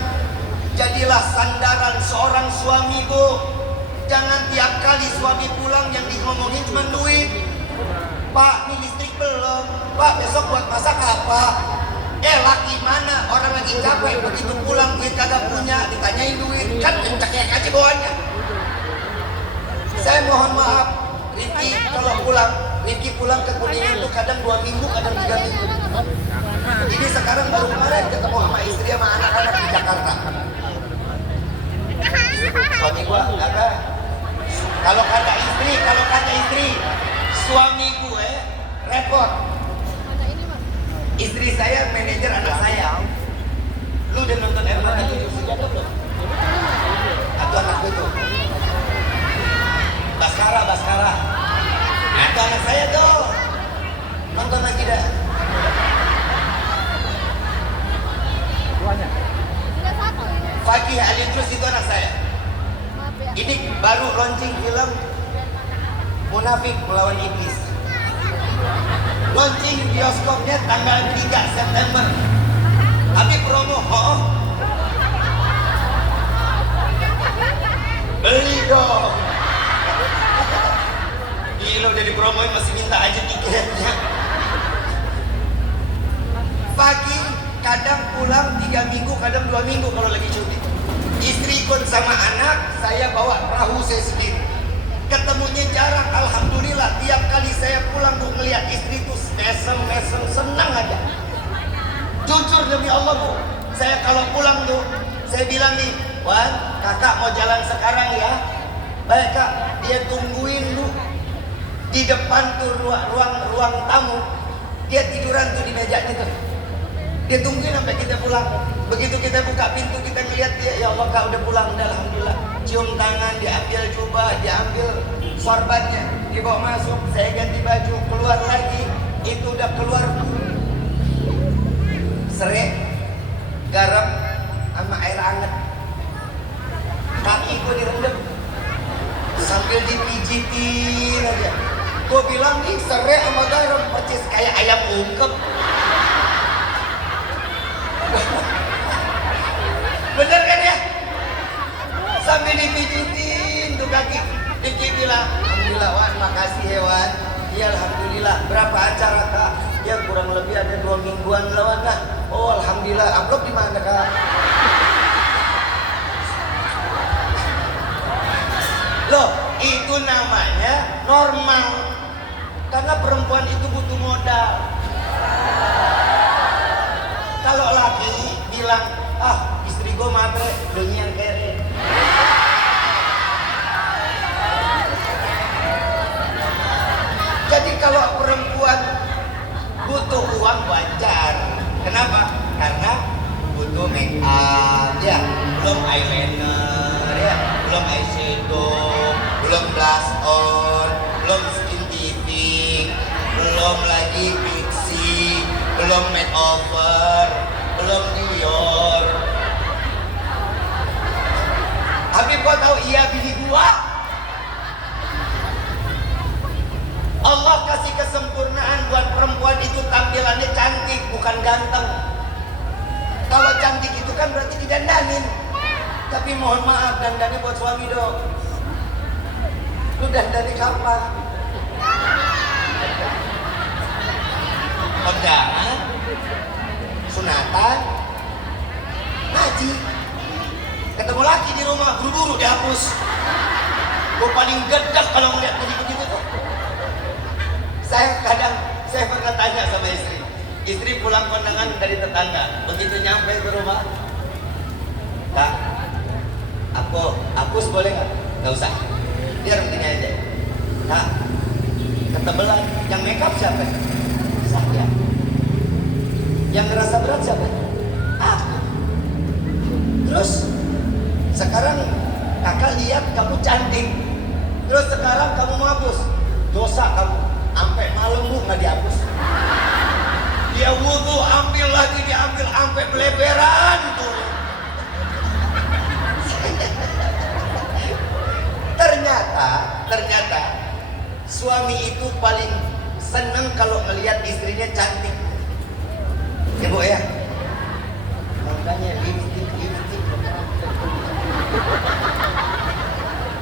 Jadilah sandaran seorang suami, Bu. Jangan tiap kali suami pulang yang ngomongin cuma duit. Pak, ini listrik belum. Pak, besok buat masak apa? Laki mana? Orang lagi capek, begitu pulang duit kagak punya, ditanyain duit. Kan cekek aja bawaannya. Saya mohon maaf, Rifki kalau pulang, Rifki pulang ke Kuningan tuh kadang 2 minggu, kadang 3 minggu. Ini sekarang baru kemarin ketemu sama istri sama anak-anak di Jakarta. Suami gua kagak. Kalau kata istri, suami gue repot. Istri saya manajer anak saya. Lu udah nonton Air Mata Tujuh Sejadah belum? Atau anak gue tuh Baskara. Nah, itu anak saya tuh. Nonton lagi dah. Fakih Ali Terus itu anak saya. Ini baru launching film Munafik Melawan Iblis. Launching bioskopnya tanggal 3 September. Tapi promo, beli dong. Gila udah dipromoin masih minta aja tiketnya. Pagi kadang pulang 3 minggu, kadang 2 minggu kalau lagi syuting. Istri ikut sama anak, saya bawa perahu saya sendiri. Ketemunya jarang, alhamdulillah. Tiap kali saya pulang Bu ngeliat istri tuh mesem, senang aja. Jujur demi Allah Bu, saya kalau pulang tuh, saya bilang nih, Wan, kakak mau jalan sekarang ya. Baik kak, dia tungguin Bu di depan tuh ruang tamu. Dia tiduran tuh di mejanya tuh. Dia tungguin sampai kita pulang. Begitu kita buka pintu, kita ngeliat dia, ya Allah kak udah pulang, udah alhamdulillah. Cium tangan, diambil jubah, diambil sorbannya, dibawa masuk, saya ganti baju, keluar lagi. Itu udah keluar serai, garam, sama air hangat. Kakiku direndam sambil dipijitin aja. Gue bilang nih serai sama garam persis kayak ayam ungkep. Bener kan ya? Sambil dipijitin tuh kaki. Diki bilang, alhamdulillah Wan, makasih ya Wan. Iya alhamdulillah. Berapa acara kak? Ya kurang lebih ada 2 mingguan lawan kak. Oh alhamdulillah. Amplop di mana kak? Loh, itu namanya normal. Karena perempuan itu butuh modal. Kalau laki bilang, istri gue matre, demi yang kere. Jadi kalau perempuan butuh uang wajar. Kenapa? Karena butuh make up, ya, belum eyeliner, ya, belum eyeshadow, belum blush on, belum skin tipping, belum lagi pixie, belum makeover, belum Dior. Habib kau tahu iya bini gua? Allah kasih kesempurnaan buat perempuan itu tampilannya cantik, bukan ganteng. Kalau cantik itu kan berarti didandanin. Tapi mohon maaf, dandannya buat suami dong. Lu dandannya kapan? Kondangan, sunatan, ngaji. Ketemu laki di rumah, buru-buru dihapus. Gue paling gedek kalau ngeliat begitu-begitu tuh. Saya pernah tanya sama istri pulang kondangan dari tetangga, begitu nyampe ke rumah, Kak, hapus boleh nggak? Nggak usah, biar begini aja. Kak, ketebelan, yang makeup siapa? Saya. Yang ngerasa berat siapa? Aku. Terus sekarang kakak lihat kamu cantik, terus sekarang kamu mau hapus, dosa kamu. Sampai malam bu nggak dihapus. Dia wudhu ambil lagi, diambil sampai beleberan tuh. Ternyata suami itu paling seneng kalau ngelihat istrinya cantik. Ya bu ya. Makanya lipstick.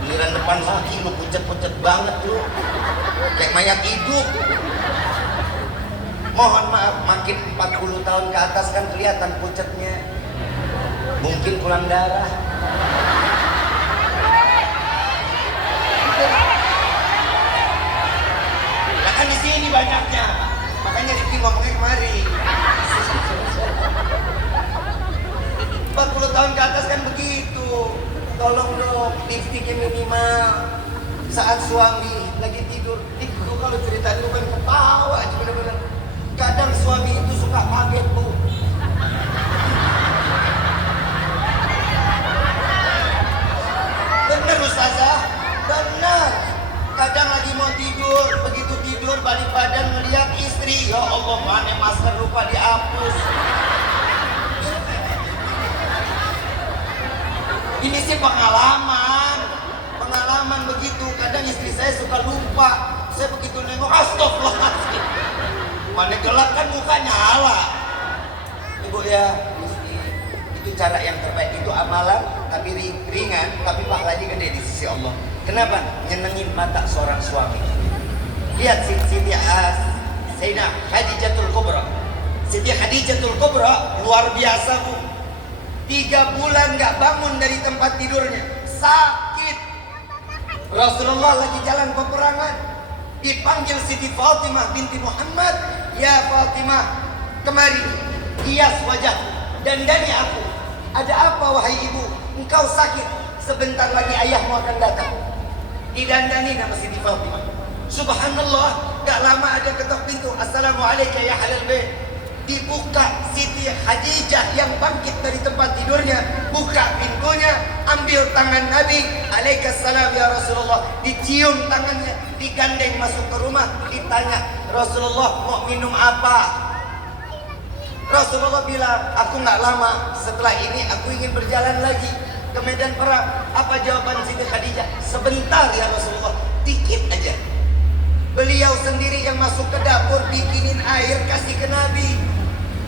Giliran depan laki lu pucet-pucet banget lu. Kayak mayat hidup. Mohon maaf, makin 40 tahun ke atas kan kelihatan pucetnya. Mungkin kurang darah. Nah kan di sini banyaknya. Makanya Rifki ngomongnya kemari. 40 tahun ke atas kan begitu. Tolong dong, lipstiknya minimal. Saat suami lagi tidur, itu kalau cerita itu kan ketawa aja bener-bener. Kadang suami itu suka kaget bu. Bener Ustazah, bener. Kadang lagi mau tidur, begitu tidur balik badan melihat istri, ya Allah mana masker lupa dihapus. Ini sih pengalaman begitu. Kadang istri saya suka lupa. Saya begitu nengok, astagfirullahaladzim. Mana gelap kan mukanya nyala. Ibu ya, itu cara yang terbaik. Itu amalan, tapi ringan, tapi pahalanya gede di sisi Allah. Kenapa? Nyenengin mata seorang suami. Lihat Siti Sayyidah Khadijatul Kubra. Siti Khadijatul Kubra luar biasa bu. 3 bulan gak bangun dari tempat tidurnya, sakit. Rasulullah lagi jalan peperangan, dipanggil Siti Fatimah binti Muhammad, ya Fatimah, kemari, hias wajah, dandani aku. Ada apa wahai ibu? Engkau sakit, sebentar lagi ayahmu akan datang. Didandani nama Siti Fatimah. Subhanallah, gak lama ada ketok pintu. Assalamualaikum ya halal bait. Dibuka, Siti Khadijah yang bangkit dari tempat tidurnya, buka pintunya, ambil tangan Nabi, alaikassalam ya Rasulullah, dicium tangannya, digandeng masuk ke rumah, ditanya, Rasulullah mau minum apa? Rasulullah bilang, aku gak lama setelah ini aku ingin berjalan lagi ke medan perang. Apa jawaban Siti Khadijah? Sebentar ya Rasulullah, dikit aja. Beliau sendiri yang masuk ke dapur, bikinin air kasih ke Nabi.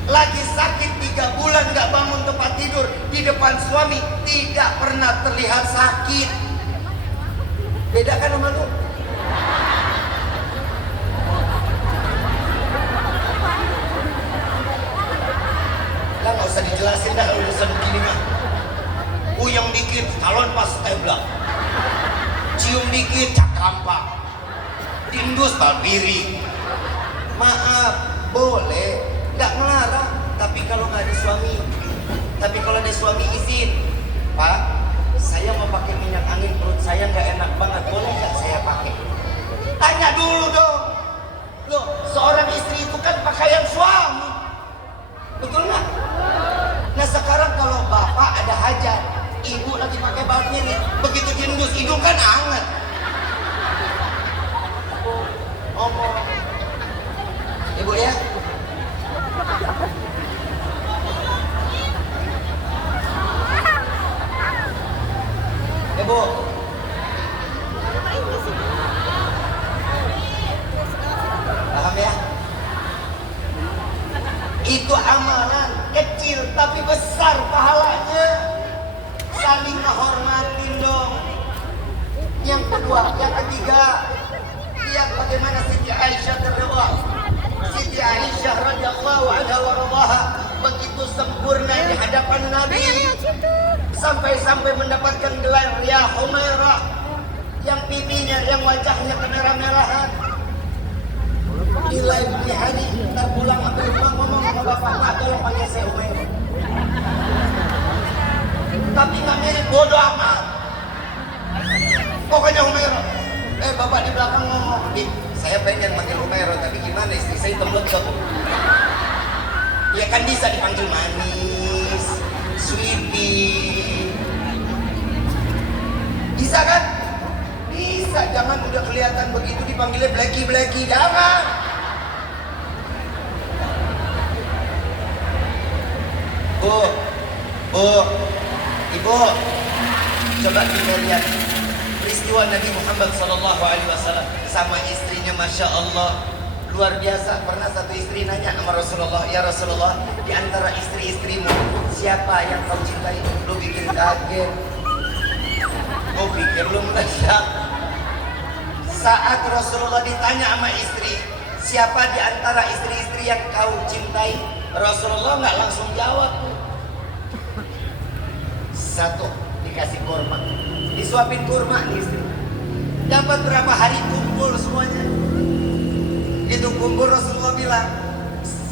Lagi sakit 3 bulan gak bangun tempat tidur, di depan suami tidak pernah terlihat sakit. Beda kan sama lu? Lah gak usah dijelasin dah urusan begini mah. Uyang dikit calon pas teblak, cium dikit cakrampak, diendus balpiri. Maaf, boleh, nggak melarang, tapi kalau nggak ada suami, tapi kalau ada suami izin, Pak, saya mau pakai minyak angin, perut saya nggak enak banget, boleh nggak saya pakai? Tanya dulu dong. Loh, seorang istri itu kan pakaian suami, betul nggak? Nah sekarang kalau bapak ada hajat, ibu lagi pakai balpiri, begitu diendus hidung kan hangat. Ngomong, ibu ya. Ibu, paham ya? Itu amalan kecil tapi besar pahalanya. Saling hadapan Nabi, sampai-sampai mendapatkan gelar ya Humairah, yang pipinya, yang wajahnya kemerah-merahan. Gila Ibnu Hadi, ntar pulang sampai rumah ngomong sama bapak, Pak tolong panggil saya Humairah. Tapi nggak mirip, bodoh amat. Pokoknya Humairah. Bapak di belakang ngomong, Dik, saya pengen manggil Humairah, tapi gimana istri saya temelet kok. Ya kan bisa dipanggil manis, sweetie. Bisa kan? Bisa, jangan udah kelihatan begitu dipanggilnya Blacky, jangan. Bu, Ibu, coba kita lihat peristiwa Nabi Muhammad SAW sama istrinya, Masya Allah, luar biasa. Pernah satu istri nanya sama Rasulullah, ya Rasulullah, di antara istri-istrimu siapa yang kau cintai? Lu bikin kaget. Gue pikir lu meledak. Saat Rasulullah ditanya sama istri, siapa di antara istri-istri yang kau cintai? Rasulullah nggak langsung jawab. Satu, dikasih kurma, disuapin kurma nih istri. Dapat berapa hari kumpul semuanya. Itu kumpul Rasulullah bilang,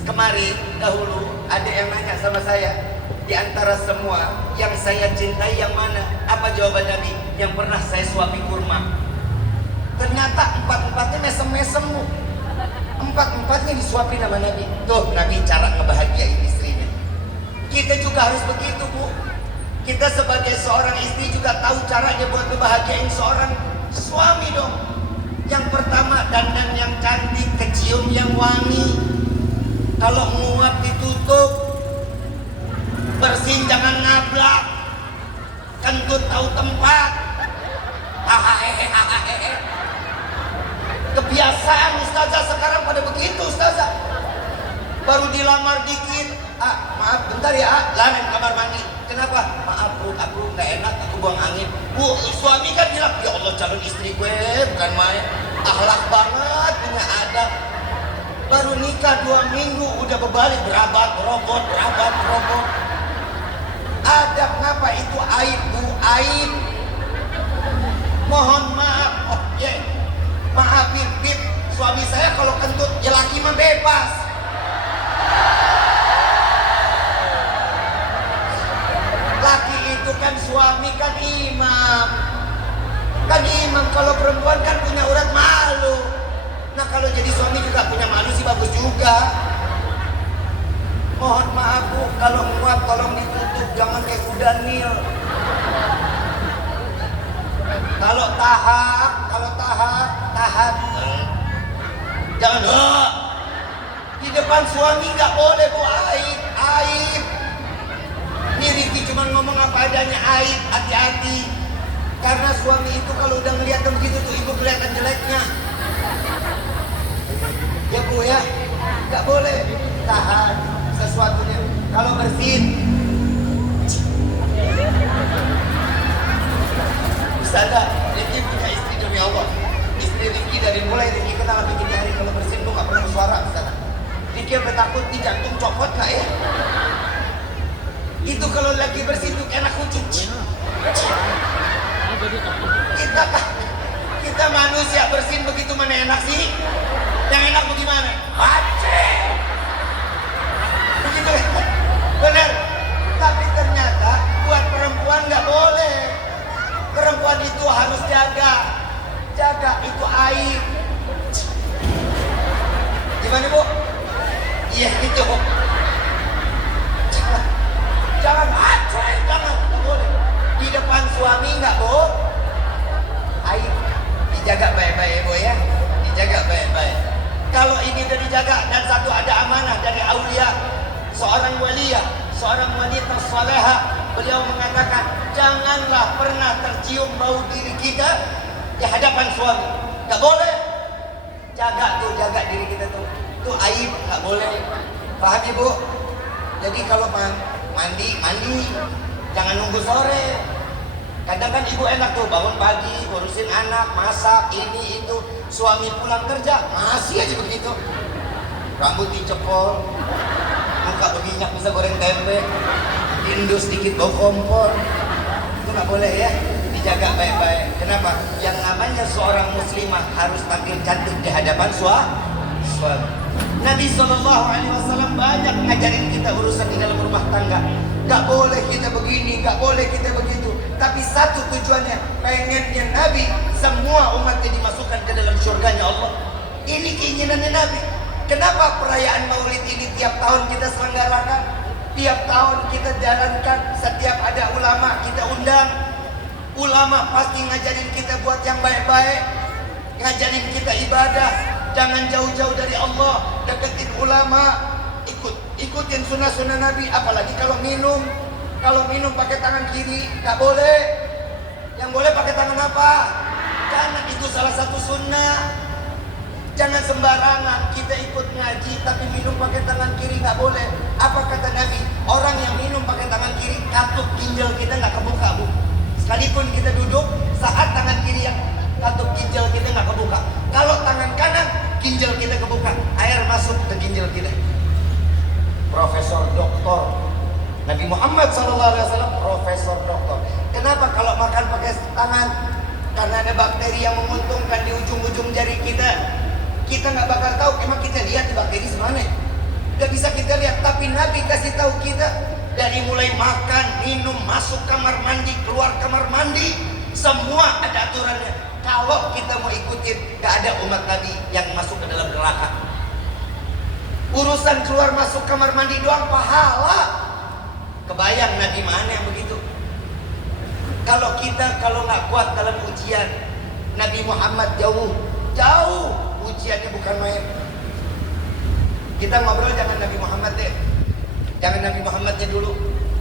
kemarin dahulu ada yang nanya sama saya, di antara semua yang saya cintai yang mana? Apa jawaban Nabi? Yang pernah saya suapi kurma. Ternyata empat-empatnya mesem-mesem. Empat-empatnya disuapin sama Nabi. Tuh Nabi cara ngebahagiain istrinya. Kita juga harus begitu, Bu. Kita sebagai seorang istri juga tahu caranya buat ngebahagiain seorang suami dong. Yang pertama, dandan yang cantik, kecium yang wangi. Kalau nguap ditutup, bersin jangan ngablak, kentut tahu tempat. Hahaha. Kebiasaan ustazah sekarang pada begitu ustazah. Baru dilamar dikit, maaf bentar ya, lain kamar mandi. Kenapa? Maaf bro, aku nggak enak, aku buang angin. Bu, suami kan bilang, ya Allah calon istri gue bukan main, akhlak banget, punya adab. Baru nikah 2 minggu udah berbalik, berabat robot. Adab ngapa itu aib, Bu, aib. Mohon maaf, maaf Bib, suami saya kalau kentut ya laki mah bebas. Laki itu kan suami, kan imam. Kan imam, kalau perempuan kan punya urat malu. Nah kalau jadi suami juga punya malu sih bagus juga. Mohon maaf Bu, kalau nguap tolong ditutup, jangan kayak kuda Nil. Kalau tahap, jangan di depan suami nggak boleh Bu, aib. Ini Riki cuma ngomong apa adanya, aib, hati-hati. Karena suami itu kalau udah ngeliat begitu tuh ibu kelihatan jeleknya. Ya Bu ya, nggak boleh. Tahan sesuatunya. Kalau bersin, Ustazah, Riki punya istri demi Allah. Istri Riki dari mulai Riki kenal sampai kini hari kalau bersin tuh nggak pernah bersuara, Ustazah. Riki sampai takut di jantung copot nggak ya? Itu kalau lagi bersih tuh enak kucing. Kita manusia bersin begitu mana enak sih? Yang enak bagaimana? Aceh. Begitu benar. Tapi ternyata buat perempuan nggak boleh. Perempuan itu harus jaga itu aib. Gimana Bu? Iya gitu. Jangan aceh, jangan, nggak boleh. Di depan suami nggak boleh. Aib, dijaga baik-baik Bu ya, dijaga baik-baik. Kalau ini udah dijaga dan satu ada amanah dari aulia, seorang waliyah, seorang wanita salehah, beliau mengatakan janganlah pernah tercium bau diri kita di hadapan suami, nggak boleh. Jaga diri kita tuh aib, nggak boleh. Paham Ibu? Jadi kalau mandi, jangan nunggu sore. Kadang kan ibu enak tuh bangun pagi, ngurusin anak, masak, ini itu. Suami pulang kerja, masih aja begitu. Rambut dicepol, muka berminyak bisa goreng tempe. Indus sedikit bau kompor. Itu nggak boleh ya, dijaga baik-baik. Kenapa? Yang namanya seorang muslimah harus tampil cantik di hadapan suami. Nabi SAW banyak ngajarin kita urusan di dalam rumah tangga. Gak boleh kita begini, gak boleh kita begitu. Tapi satu tujuannya, pengennya Nabi semua umatnya dimasukkan ke dalam surganya Allah. Ini keinginannya Nabi. Kenapa perayaan Maulid ini tiap tahun kita selenggarakan? Tiap tahun kita jalankan. Setiap ada ulama kita undang. Ulama pasti ngajarin kita buat yang baik-baik, ngajarin kita ibadah. Jangan jauh-jauh dari Allah, deketin ulama, ikutin sunnah-sunnah Nabi. Apalagi kalau minum pakai tangan kiri, nggak boleh. Yang boleh pakai tangan apa? Karena itu salah satu sunnah. Jangan sembarangan kita ikut ngaji tapi minum pakai tangan kiri, nggak boleh. Apa kata Nabi? Orang yang minum pakai tangan kiri, katup ginjal kita nggak kebuka, Bu. Sekalipun kita duduk, saat tangan kiri yang katup ginjal kita nggak kebuka. Kalau tangan kanan, ginjal kita kebuka, air masuk ke ginjal kita. Profesor Doktor Nabi Muhammad SAW, Profesor Doktor. Kenapa kalau makan pakai tangan? Karena ada bakteri yang menguntungkan di ujung-ujung jari kita. Kita nggak bakal tahu, emang kita lihat di bakteri semana? Gak bisa kita lihat, tapi Nabi kasih tahu kita dari mulai makan, minum, masuk kamar mandi, keluar kamar mandi, semua ada aturannya. Kalau kita mau ikutin, gak ada umat Nabi yang masuk ke dalam neraka. Urusan keluar masuk kamar mandi doang pahala. Kebayang Nabi mana yang begitu? Kalau kita nggak kuat dalam ujian, Nabi Muhammad jauh ujiannya bukan main. Kita ngobrol jangan Nabi Muhammad deh, jangan Nabi Muhammadnya dulu.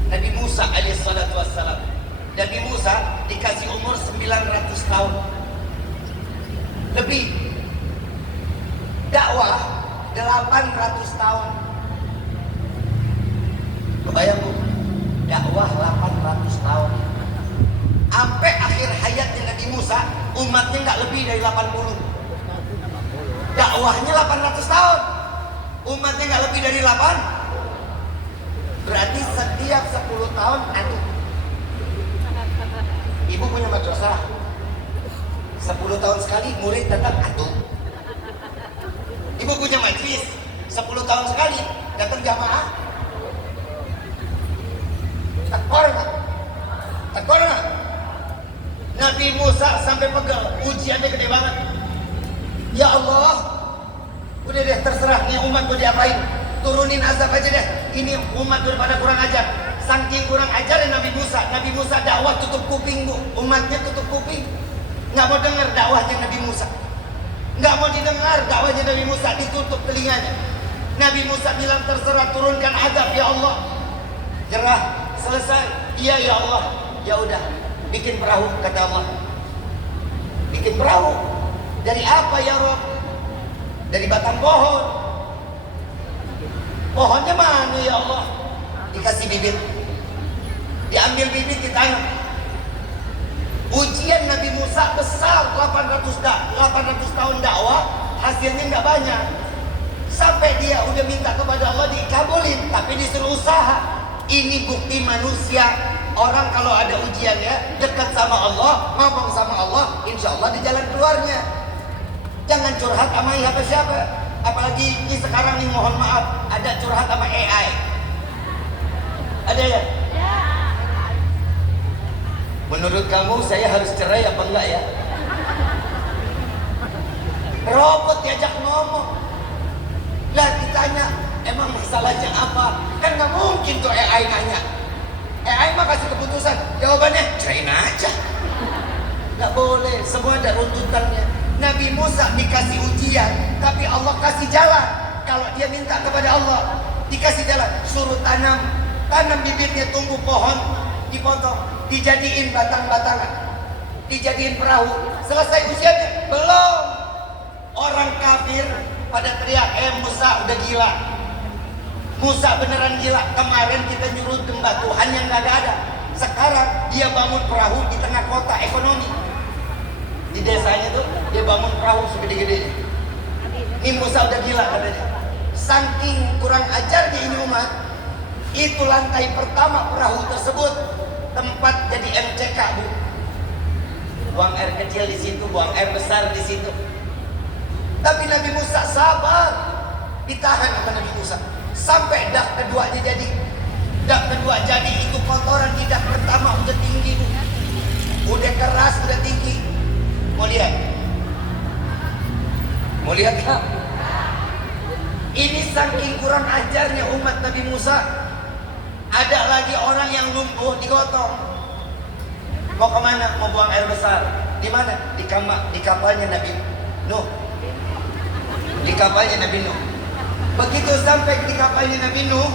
Nabi Musa alaihissalatu wassalam. Nabi Musa dikasih umur 900 tahun lebih, dakwah 800 tahun. Kebayang Bu, dakwah 800 tahun. Sampai akhir hayatnya Nabi Musa, umatnya nggak lebih dari 80. Dakwahnya 800 tahun, umatnya nggak lebih dari 8. Berarti setiap 10 tahun adu. Ibu punya madrasah, 10 tahun sekali murid tetap adu. Ibu punya majlis, 10 tahun sekali datang jamaah. Tekor nggak? Nabi Musa sampai pegel, ujiannya gede banget. Ya Allah, udah deh terserah nih umat gue diapain, turunin azab aja deh. Ini umat daripada kurang ajar. Saking kurang ajar Nabi Musa dakwah tutup kuping Bu, umatnya tutup kuping, nggak mau dengar dakwahnya Nabi Musa. Nggak mau didengar dakwahnya Nabi Musa, ditutup telinganya. Nabi Musa bilang terserah, turunkan azab ya Allah. Jerah, selesai. Iya ya Allah. Ya udah, bikin perahu kata Allah. Bikin perahu. Dari apa ya Rob? Dari batang pohon. Pohonnya mana ya Allah? Dikasih bibit. Diambil bibit ditanam. Ujian Nabi Musa besar, 800 tahun dakwah, hasilnya nggak banyak. Sampai dia udah minta kepada Allah dikabulin, tapi disuruh usaha. Ini bukti manusia. Orang kalau ada ujiannya, dekat sama Allah, ngomong sama Allah, insya Allah di jalan keluarnya. Jangan curhat sama siapa. Apalagi ini sekarang nih, mohon maaf, ada curhat sama AI. Ada ya? Menurut kamu saya harus cerai apa enggak ya? Robot diajak ngomong. Lah ditanya, emang masalahnya apa? Kan nggak mungkin tuh AI nanya. AI mah kasih keputusan, jawabannya cerain aja. Nggak boleh, semua ada runtutannya. Nabi Musa dikasih ujian, tapi Allah kasih jalan. Kalau dia minta kepada Allah, dikasih jalan. Suruh tanam bibitnya, tumbuh pohon, dipotong, dijadiin batang-batangan, dijadiin perahu. Selesai ujiannya? Belum. Orang kafir pada teriak, Musa udah gila. Musa beneran gila. Kemarin kita nyuruh gembah Tuhan yang gak ada. Sekarang dia bangun perahu di tengah kota ekonomi. Di desanya tuh dia bangun perahu segede-gedenya. Ini Musa udah gila katanya. Saking kurang ajarnya ini umat, Itu lantai pertama perahu tersebut, tempat jadi MCK, Bu. Buang air kecil di situ, buang air besar di situ. Tapi Nabi Musa sabar, ditahan sama Nabi Musa sampai dak keduanya jadi. Dak kedua jadi, itu kotoran di dak pertama udah tinggi, Bu. Udah keras, udah tinggi. Mau lihat? Mau lihat? Ini saking kurang ajarnya umat Nabi Musa. Ada lagi orang yang lumpuh digotong. Mau kemana? Mau buang air besar. Di mana? Di kapalnya Nabi Nuh. Di kapalnya Nabi Nuh. Begitu sampai di kapalnya Nabi Nuh,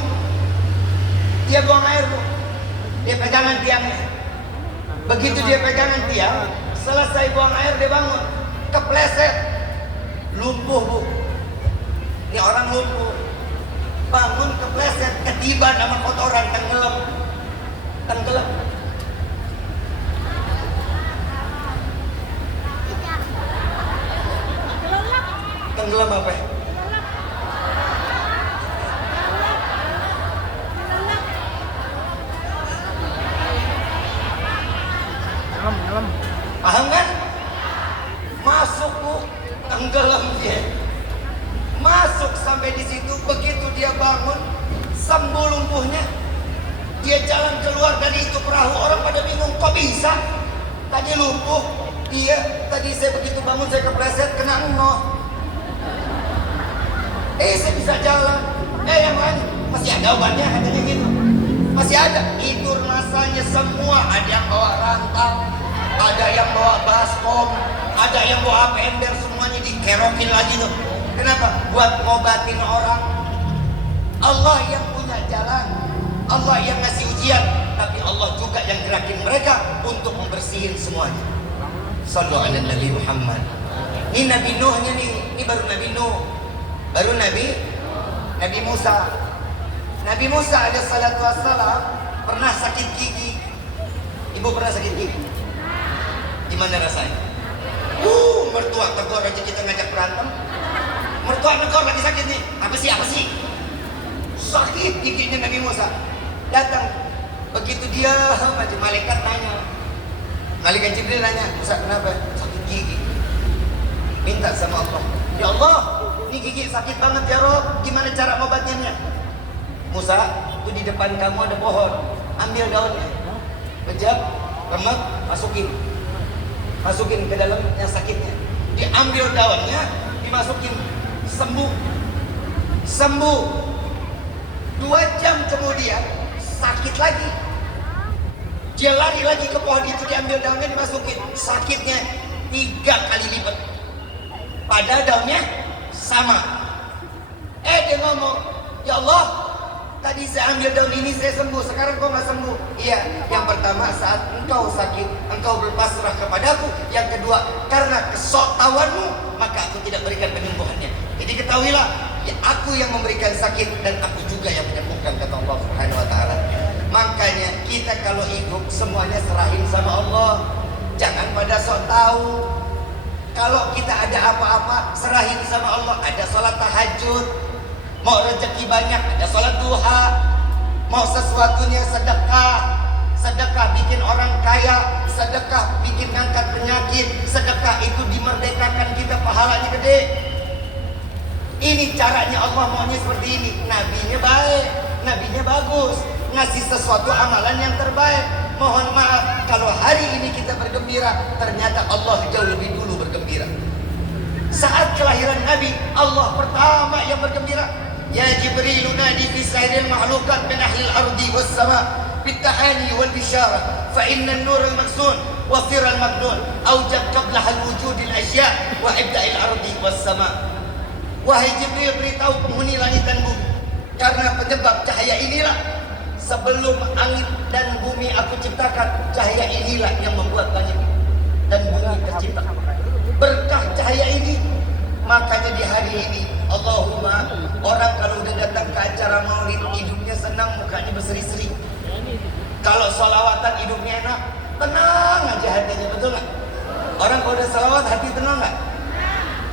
dia buang air, Bu. Dia pegangan tiangnya. Begitu dia pegangan tiang, selesai buang air dia bangun, kepleset, lumpuh, Bu. Ini orang lumpuh, bangun kepleset, ketiban sama kotoran, tenggelam. Tenggelam apa? Paham kan? Masuk, Bu, tenggelam dia. Masuk sampai di situ, begitu dia bangun, sembuh lumpuhnya. Dia jalan keluar dari itu perahu, orang pada bingung, kok bisa? Tadi lumpuh, tadi saya begitu bangun saya kepleset, kena enoh. Saya bisa jalan. Yang lain masih ada obatnya, katanya gitu. Masih ada. Itu rasanya semua, ada yang bawa rantang, ada yang bawa baskom, ada yang bawa apender, semuanya dikerokin lagi tuh. Kenapa? Buat ngobatin orang. Allah yang punya jalan, Allah yang ngasih ujian, tapi Allah juga yang gerakin mereka untuk membersihin semuanya. Sallu ala Nabi Muhammad. Ini Nabi Nuhnya nih, ini baru Nabi Nuh, baru Nabi Musa. Nabi Musa alaihissalatu wassalam pernah sakit gigi. Ibu pernah sakit gigi? Gimana rasanya? Mertua tegur aja kita ngajak berantem. Mertua tegur lagi sakit nih. Apa sih? Sakit giginya Nabi Musa. Datang. Begitu dia maju, malaikat nanya. Malaikat Jibril nanya, Musa kenapa? Sakit gigi. Minta sama Allah. Ya Allah, ini gigi sakit banget ya Rob. Gimana cara ngobatinnya? Musa, itu di depan kamu ada pohon. Ambil daunnya. Bejab, remek, masukin ke dalam yang sakitnya. Diambil daunnya, dimasukin, sembuh. 2 jam kemudian sakit lagi. Dia lari lagi ke pohon itu, diambil daunnya, dimasukin, sakitnya 3 kali lipat. Padahal daunnya sama. Dia ngomong, ya Allah, tadi saya ambil daun ini saya sembuh, sekarang kok nggak sembuh? Iya, yang pertama saat engkau sakit, engkau berpasrah kepadaku. Yang kedua, karena kesoktawanmu, maka aku tidak berikan penyembuhannya. Jadi ketahuilah, ya aku yang memberikan sakit dan aku juga yang menyembuhkan, kata Allah Subhanahu wa taala. Makanya kita kalau hidup semuanya serahin sama Allah. Jangan pada sok tahu. Kalau kita ada apa-apa, serahin sama Allah. Ada sholat tahajud, mau rezeki banyak, ada sholat duha. Mau sesuatunya sedekah bikin orang kaya, sedekah bikin ngangkat penyakit, sedekah itu dimerdekakan kita, pahalanya gede. Ini caranya Allah maunya seperti ini. Nabinya baik, nabinya bagus, ngasih sesuatu amalan yang terbaik. Mohon maaf kalau hari ini kita bergembira, ternyata Allah jauh lebih dulu bergembira. Saat kelahiran Nabi, Allah pertama yang bergembira. Ya Jibril nadi fi sairil mahlukat min ahli al-ardi was sama bitahani wal bishara fa inna an-nur al-maksun wa sir al-mabnun awjad qabla al-wujud al-ashya wa ibda al-ardi was sama. Wahai Jibril, beritahu penghuni langit dan bumi, karena penyebab cahaya inilah, sebelum langit dan bumi aku ciptakan, cahaya inilah yang membuat langit dan bumi tercipta. Berkah cahaya ini, makanya di hari ini Allahumma, orang kalau udah datang ke acara maulid hidupnya senang, mukanya berseri-seri. Kalau sholawatan hidupnya enak, tenang aja hatinya, betul nggak? Orang kalau udah sholawat hati tenang nggak?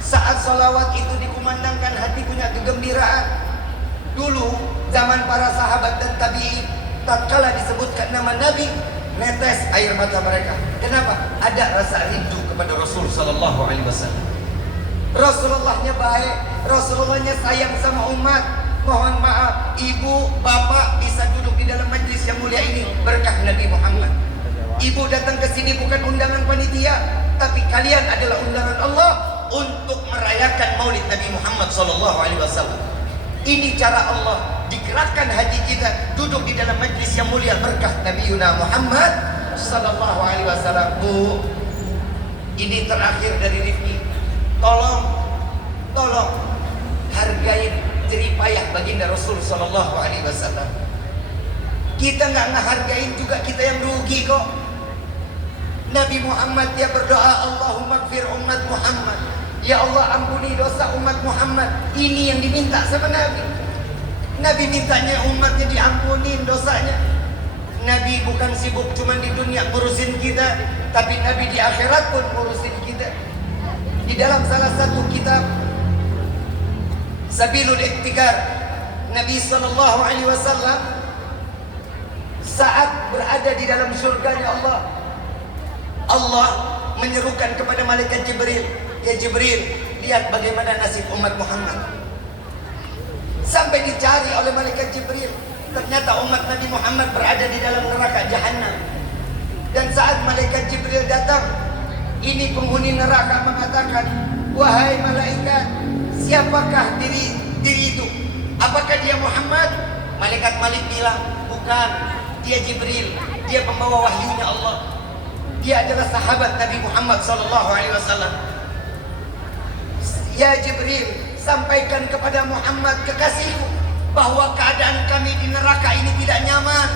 Saat sholawat itu dikumandangkan, hati punya kegembiraan. Dulu zaman para sahabat dan tabi'in, tatkala disebutkan nama Nabi, netes air mata mereka. Kenapa? Ada rasa rindu kepada Rasul sallallahu alaihi wasallam. Rasulullahnya baik, Rasulullahnya sayang sama umat. Mohon maaf, ibu, bapak bisa duduk di dalam majlis yang mulia ini berkah Nabi Muhammad. Ibu datang ke sini bukan undangan panitia, tapi kalian adalah undangan Allah untuk merayakan Maulid Nabi Muhammad sallallahu alaihi wasallam. Ini cara Allah digerakkan hati kita duduk di dalam majlis yang mulia berkah Nabi Muhammad sallallahu alaihi wasallam. Bu, ini terakhir dari Rifki. Tolong hargain jerih payah baginda Rasul sallallahu alaihi wasallam. Kita nggak ngehargain juga kita yang rugi kok. Nabi Muhammad dia berdoa, Allahumma gfir umat Muhammad. Ya Allah ampuni dosa umat Muhammad. Ini yang diminta sama Nabi. Nabi mintanya umatnya diampunin dosanya. Nabi bukan sibuk cuma di dunia ngurusin kita, tapi Nabi di akhirat pun ngurusin kita. Di dalam salah satu kitab Sabilul Iktikar, Nabi sallallahu alaihi wasallam saat berada di dalam surganya Allah menyerukan kepada malaikat Jibril, ya Jibril, lihat bagaimana nasib umat Muhammad. Sampai dicari oleh malaikat Jibril, ternyata umat Nabi Muhammad berada di dalam neraka Jahannam. Dan saat malaikat Jibril datang, ini penghuni neraka mengatakan, wahai malaikat, siapakah diri itu? Apakah dia Muhammad? Malaikat Malik bilang, bukan, dia Jibril, dia pembawa wahyunya Allah. Dia adalah sahabat Nabi Muhammad sallallahu alaihi wasallam. Ya Jibril, sampaikan kepada Muhammad kekasihku bahwa keadaan kami di neraka ini tidak nyaman.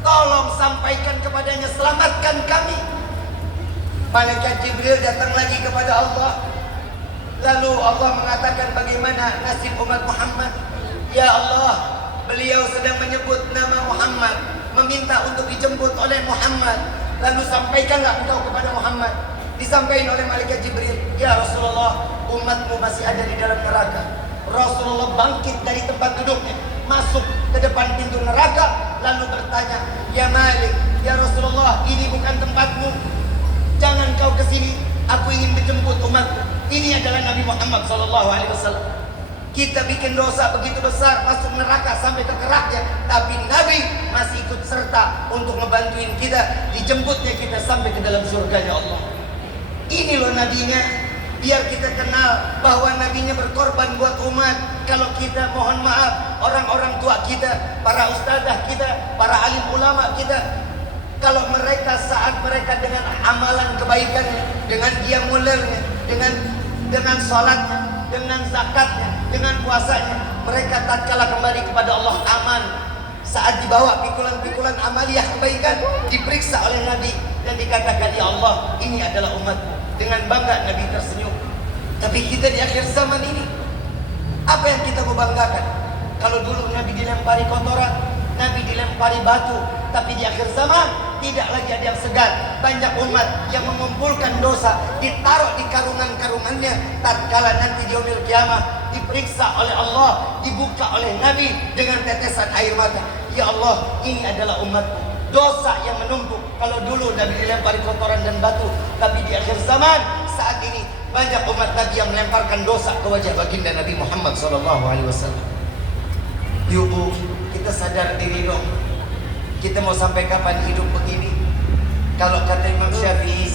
Tolong sampaikan kepadanya, selamatkan kami. Malaikat Jibril datang lagi kepada Allah. Lalu Allah mengatakan bagaimana nasib umat Muhammad. Ya Allah, beliau sedang menyebut nama Muhammad, meminta untuk dijemput oleh Muhammad. Lalu sampaikanlah engkau kepada Muhammad. Disampaikan oleh malaikat Jibril, ya Rasulullah, umatmu masih ada di dalam neraka. Rasulullah bangkit dari tempat duduknya, masuk ke depan pintu neraka, lalu bertanya, ya Malik, ya Rasulullah, ini bukan tempatmu. Jangan kau kesini, aku ingin menjemput umatku. Ini adalah Nabi Muhammad SAW. Kita bikin dosa begitu besar, masuk neraka sampai ke keraknya, tapi Nabi masih ikut serta untuk ngebantuin kita, dijemputnya kita sampai ke dalam surganya Allah. Ini loh nabinya, biar kita kenal bahwa nabinya berkorban buat umat. Kalau kita, mohon maaf, orang-orang tua kita, para ustadzah kita, para alim ulama kita, kalau mereka saat mereka dengan amalan kebaikannya, dengan qiyamul lailnya, dengan salatnya, dengan zakatnya, dengan puasanya, mereka tatkala kembali kepada Allah aman. Saat dibawa pikulan-pikulan amaliyah kebaikan, diperiksa oleh Nabi dan dikatakan, ya Allah, ini adalah umatmu. Dengan bangga Nabi tersenyum. Tapi kita di akhir zaman ini, apa yang kita mau banggakan? Kalau dulu Nabi dilempari kotoran, Nabi dilempari batu, tapi di akhir zaman tidak lagi ada yang segan. Banyak umat yang mengumpulkan dosa, ditaruh di karungan-karungannya. Tatkala nanti di yaumil kiamah diperiksa oleh Allah, dibuka oleh Nabi dengan tetesan air mata. Ya Allah, ini adalah umatku. Dosa yang menumpuk. Kalau dulu Nabi dilempari kotoran dan batu, tapi di akhir zaman saat ini banyak umat Nabi yang melemparkan dosa ke wajah baginda Nabi Muhammad SAW. Ibu, kita sadar diri dong. Kita mau sampai kapan hidup begini? Kalau kata Imam Syafi'i,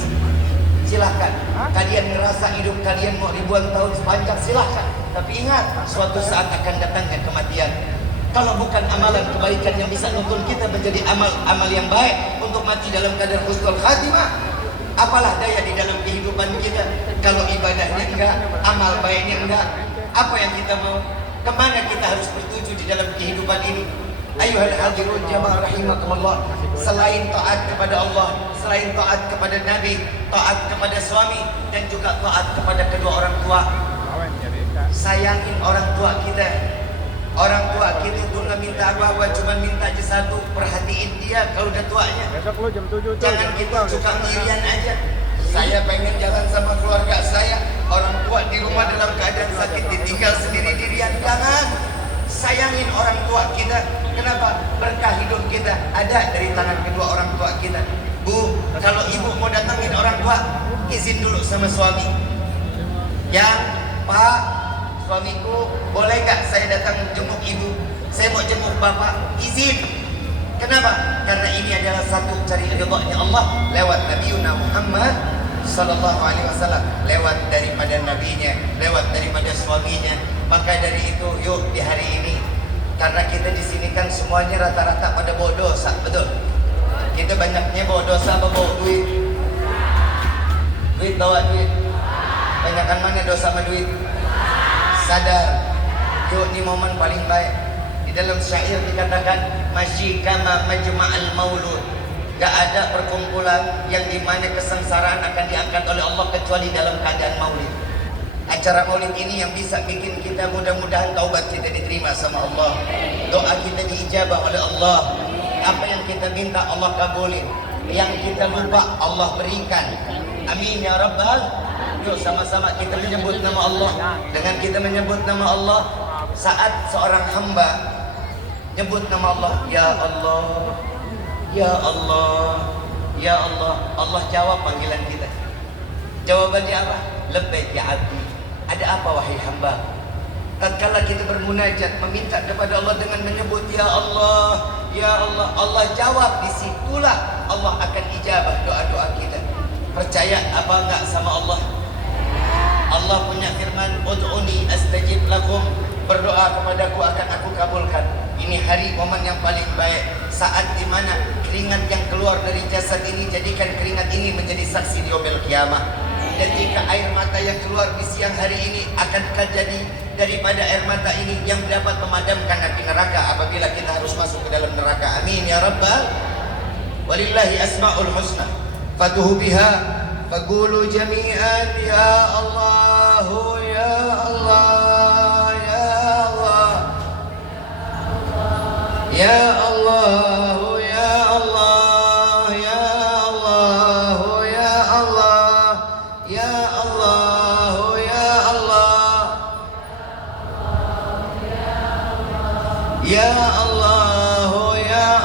silahkan. Kalian ngerasa hidup kalian mau ribuan tahun sepanjang, silahkan. Tapi ingat, suatu saat akan datangnya kematian. Kalau bukan amalan kebaikan yang bisa nuntun kita menjadi amal yang baik untuk mati dalam keadaan husnul khatimah, apalah daya di dalam kehidupan kita kalau ibadahnya enggak, amal baiknya enggak. Apa yang kita mau? Kemana kita harus bertuju di dalam kehidupan ini? Ayuhal hadirun jamaah rahimakumullah. Selain taat kepada Allah, selain taat kepada Nabi, taat kepada suami, dan juga taat kepada kedua orang tua. Sayangin orang tua kita. Orang tua kita itu nggak minta apa-apa, cuma minta aja satu, perhatiin dia kalau udah tuanya. Jangan kita suka ngirian aja. Saya pengen jalan sama keluarga saya, orang tua di rumah dalam keadaan sakit, ditinggal sendiri-dirian. Jangan. Sayangin orang tua kita. Kenapa? Berkah hidup kita ada dari tangan kedua orang tua kita. Bu, kalau ibu mau datangin orang tua, izin dulu sama suami. Yang, Pak, suamiku, boleh nggak saya datang jenguk ibu? Saya mau jenguk bapak, izin. Kenapa? Karena ini adalah satu cari ridhonya Allah lewat Nabi Muhammad Sallallahu Alaihi Wasallam, lewat daripada nabinya, lewat daripada suaminya. Maka dari itu, yuk di hari ini, karena kita di sini kan semuanya rata-rata pada bawa dosa, betul? Kita banyaknya bawa dosa apa bawa duit? Duit, bawa duit. Banyakan mana dosa sama duit? Sadar. Yuk, ini momen paling baik. Di dalam syair dikatakan, masyi kama majma'al maulud. Gak ada perkumpulan yang dimana kesengsaraan akan diangkat oleh Allah kecuali dalam keadaan maulid. Acara maulid ini yang bisa bikin kita mudah-mudahan taubat kita diterima sama Allah, doa kita diijabah oleh Allah, apa yang kita minta Allah kabulin, yang kita lupa Allah berikan. Amin ya rabbal. Yuk sama-sama kita menyebut nama Allah. Dengan kita menyebut nama Allah, saat seorang hamba nyebut nama Allah, ya Allah, ya Allah, ya Allah, Allah jawab panggilan kita. Jawabannya apa? Labbaik ya abdi. Ada apa wahai hamba? Tatkala kita bermunajat meminta kepada Allah dengan menyebut ya Allah, ya Allah, Allah jawab, disitulah Allah akan ijabah doa-doa kita. Percaya apa enggak sama Allah? Allah punya firman, ud'uni astajib lakum, berdoa kepadaku akan aku kabulkan. Ini hari momen yang paling baik, saat dimana keringat yang keluar dari jasad ini, jadikan keringat ini menjadi saksi di yaumil qiyamah. Dan jika air mata yang keluar di siang hari ini akankah jadi daripada air mata ini yang dapat memadamkan api neraka apabila kita harus masuk ke dalam neraka. Amin ya rabbal. Walillahi asma'ul husna fatuhu biha faqulu jami'an ya Allahu ya Allah ya Allah ya Allah ya Allah ya Allah ya Allah ya Allah ya Allah ya Allah ya Allah ya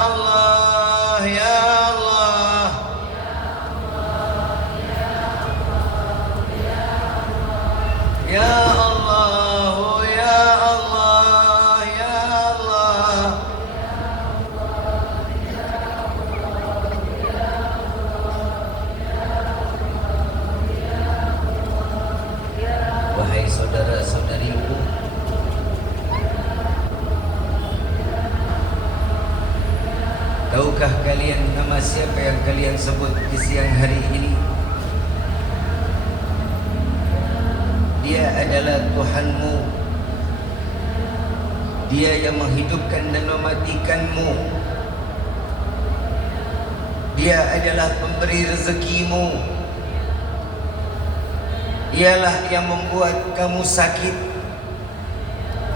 Allah ya Allah ya Allah ya Allah. Wahai saudara-saudariku, tahukah kalian nama siapa yang kalian sebut di siang hari ini? Dia adalah Tuhanmu. Dia yang menghidupkan dan mematikanmu. Dia adalah pemberi rezekimu. Ialah yang membuat kamu sakit.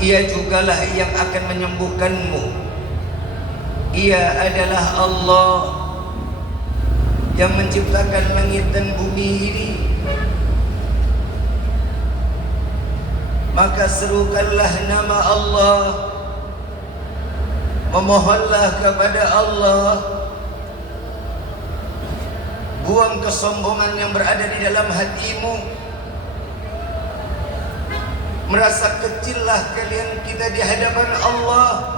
Ia jugalah yang akan menyembuhkanmu. Ia adalah Allah yang menciptakan langit dan bumi ini. Maka serukanlah nama Allah, memohonlah kepada Allah. Buang kesombongan yang berada di dalam hatimu. Merasa kecillah kalian kita di hadapan Allah.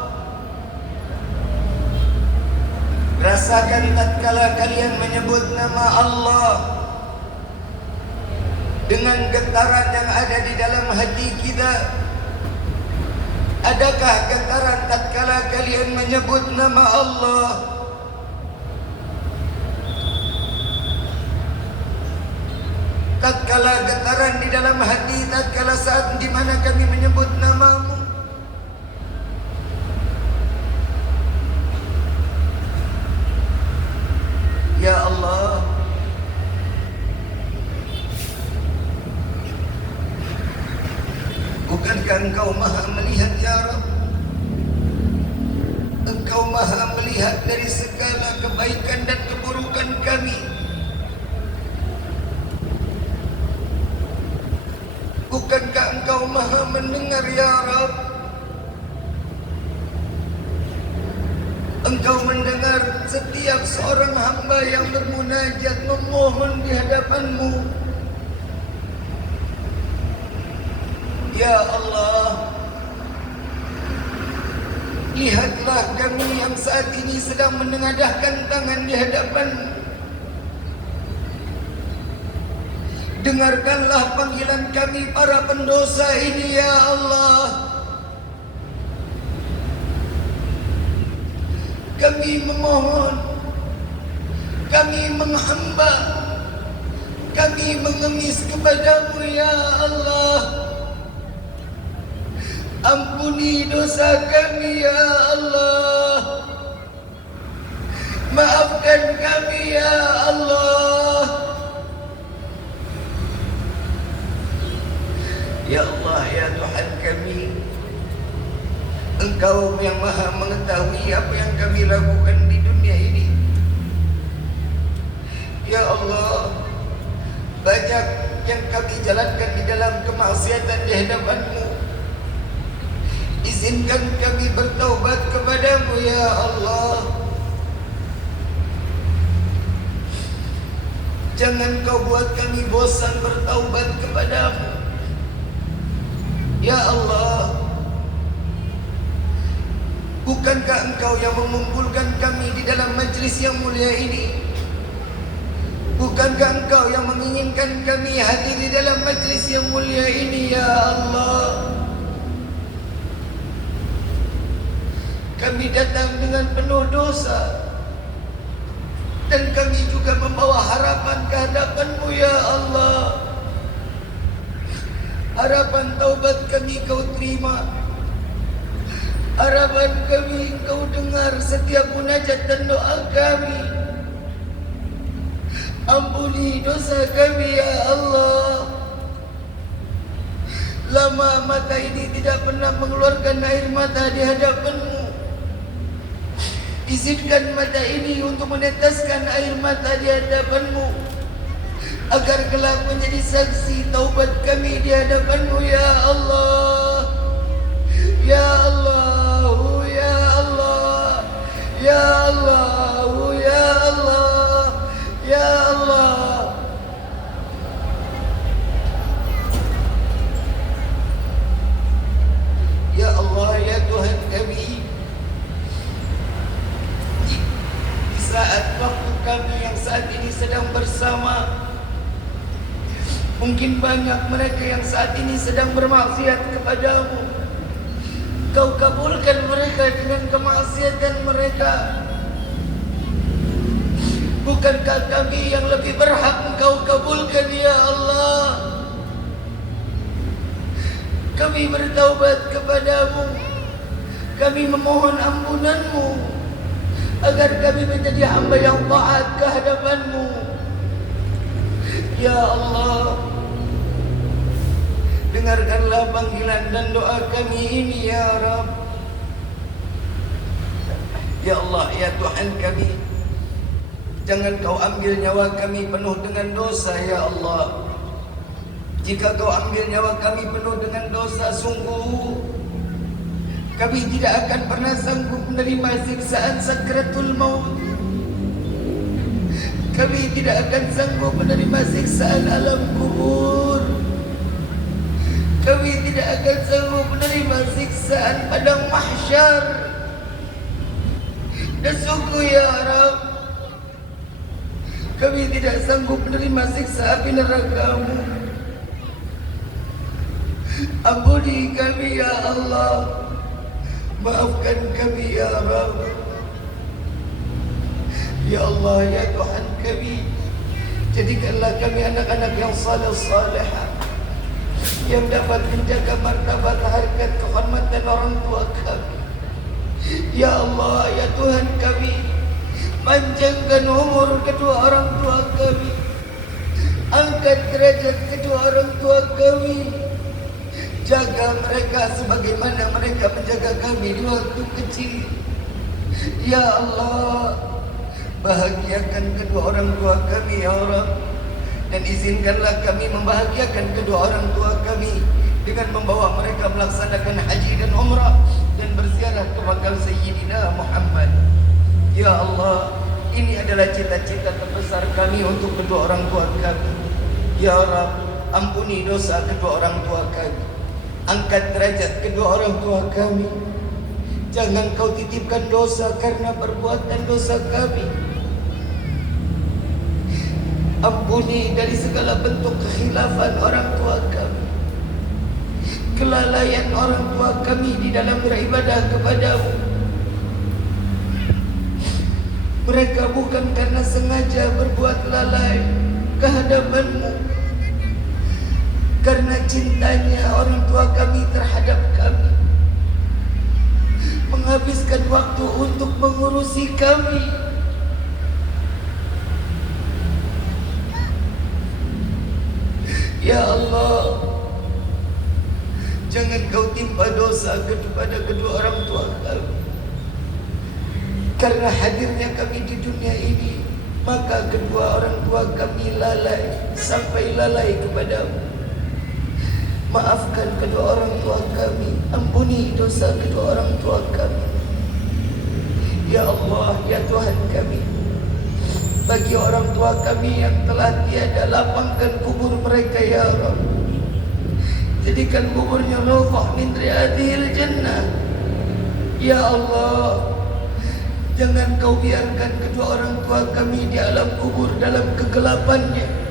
Rasakan tatkala kalian menyebut nama Allah dengan getaran yang ada di dalam hati kita. Adakah getaran tatkala kalian menyebut nama Allah? Tatkala getaran di dalam hati, tatkala saat di mana kami menyebut namamu. Ya Allah, bukankah Engkau maha melihat ya Rabb? Engkau maha melihat dari segala kebaikan dan keburukan kami. Bukankah Engkau maha mendengar ya Rabb? Engkau mendengar setiap seorang hamba yang bermunajat memohon di hadapan-Mu. Ya Allah, lihatlah kami yang saat ini sedang menengadahkan tangan di hadapan-Mu. Dengarkanlah panggilan kami para pendosa ini, ya Allah. Kami memohon, kami menghamba, kami mengemis kepadamu, ya Allah. Ampuni dosa kami, ya Allah. Maafkan kami, ya Allah. Ya Allah, ya Tuhan kami, Engkau yang maha mengetahui apa yang kami lakukan di dunia ini. Ya Allah, banyak yang kami jalankan di dalam kemaksiatan di hadapan-Mu. Izinkan kami bertaubat kepadamu, ya Allah. Jangan Kau buat kami bosan bertaubat kepadamu, ya Allah. Bukankah Engkau yang mengumpulkan kami di dalam majlis yang mulia ini? Bukankah Engkau yang menginginkan kami hadir di dalam majlis yang mulia ini, ya Allah? Kami datang dengan penuh dosa, dan kami juga membawa harapan ke hadapan-Mu, ya Allah. Harapan taubat kami Kau terima. Harapan kami Kau dengar setiap munajat dan doa kami. Ampuni dosa kami, ya Allah. Lama mata ini tidak pernah mengeluarkan air mata di hadapan-Mu. Izinkan mata ini untuk meneteskan air mata di hadapan-Mu, agar kelak menjadi saksi taubat kami di hadapan-Mu, ya Allah. Ya Allah, ya Allah, ya Allah, ya Allah, ya Allah. Ya Allah, ya Tuhan kami, di saat waktu kami yang saat ini sedang bersama, mungkin banyak mereka yang saat ini sedang bermaksiat kepadamu. Kau kabulkan mereka dengan kemaksiatan mereka. Bukankah kami yang lebih berhak Engkau kabulkan, ya Allah? Kami bertaubat kepadamu, kami memohon ampunan-Mu, agar kami menjadi hamba yang taat ke hadapan-Mu. Ya Allah, dengarkanlah panggilan dan doa kami ini, ya Rabb. Ya Allah, ya Tuhan kami, jangan Kau ambil nyawa kami penuh dengan dosa, ya Allah. Jika Kau ambil nyawa kami penuh dengan dosa, sungguh kami tidak akan pernah sanggup menerima siksaan sakratul maut. Kami tidak akan sanggup menerima siksaan alam kubur. Kami tidak akan sanggup menerima siksaan padang mahsyar. Dan sungguh, ya Rabb, kami tidak sanggup menerima siksa api neraka-Mu. Ampuni kami, ya Allah. Maafkan kami, ya Rabb. Ya Allah, ya Tuhan kami, jadikanlah kami anak-anak yang saleh-salehah, yang dapat menjaga martabat, harkat, kehormatan orang tua kami. Ya Allah, ya Tuhan kami, panjangkan umur kedua orang tua kami, angkat derajat kedua orang tua kami, jaga mereka sebagaimana mereka menjaga kami di waktu kecil. Ya Allah, bahagiakan kedua orang tua kami, ya Rabb, dan izinkanlah kami membahagiakan kedua orang tua kami dengan membawa mereka melaksanakan haji dan umrah dan berziarah ke makam Sayyidina Muhammad Ya Allah, ini adalah cita-cita terbesar kami untuk kedua orang tua kami. Ya Rabb, ampuni dosa kedua orang tua kami. Angkat derajat kedua orang tua kami. Jangan kau titipkan dosa karena perbuatan dosa kami. Ampuni dari segala bentuk kekhilafan orang tua kami, kelalaian orang tua kami di dalam beribadah kepadamu. Mereka bukan karena sengaja berbuat lalai kehadapanmu, karena cintanya orang tua kami terhadap kami, menghabiskan waktu untuk mengurusi kami. Ya Allah, jangan kau timpa dosa kepada kedua orang tua kami. Karena hadirnya kami di dunia ini, maka kedua orang tua kami lalai sampai lalai kepadamu. Maafkan kedua orang tua kami, ampuni dosa kedua orang tua kami. Ya Allah, ya Tuhan kami, bagi orang tua kami yang telah tiada, lapangkan kubur mereka ya Rabb. Jadikan kuburnya rawdah min riyadil jannah. Ya Allah, jangan kau biarkan kedua orang tua kami di alam kubur dalam kegelapannya.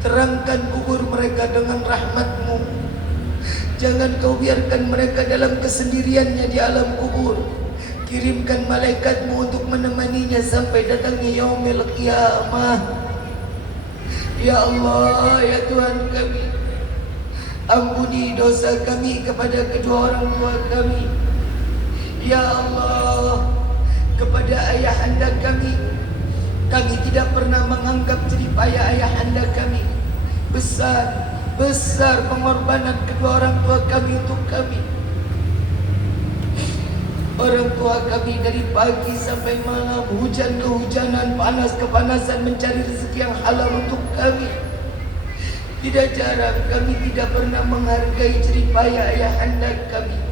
Terangkan kubur mereka dengan rahmat-Mu. Jangan kau biarkan mereka dalam kesendiriannya di alam kubur. Kirimkan malaikat-Mu untuk menemaninya sampai datangnya yaumil qiyamah. Ya Allah, ya Tuhan kami, ampuni dosa kami kepada kedua orang tua kami. Ya Allah, kepada ayahanda kami, kami tidak pernah menganggap jeripaya ayahanda kami. Besar pengorbanan kedua orang tua kami untuk kami. Orang tua kami dari pagi sampai malam, hujan kehujanan, panas kepanasan, mencari rezeki yang halal untuk kami. Tidak jarang kami tidak pernah menghargai jeripaya ayahanda kami.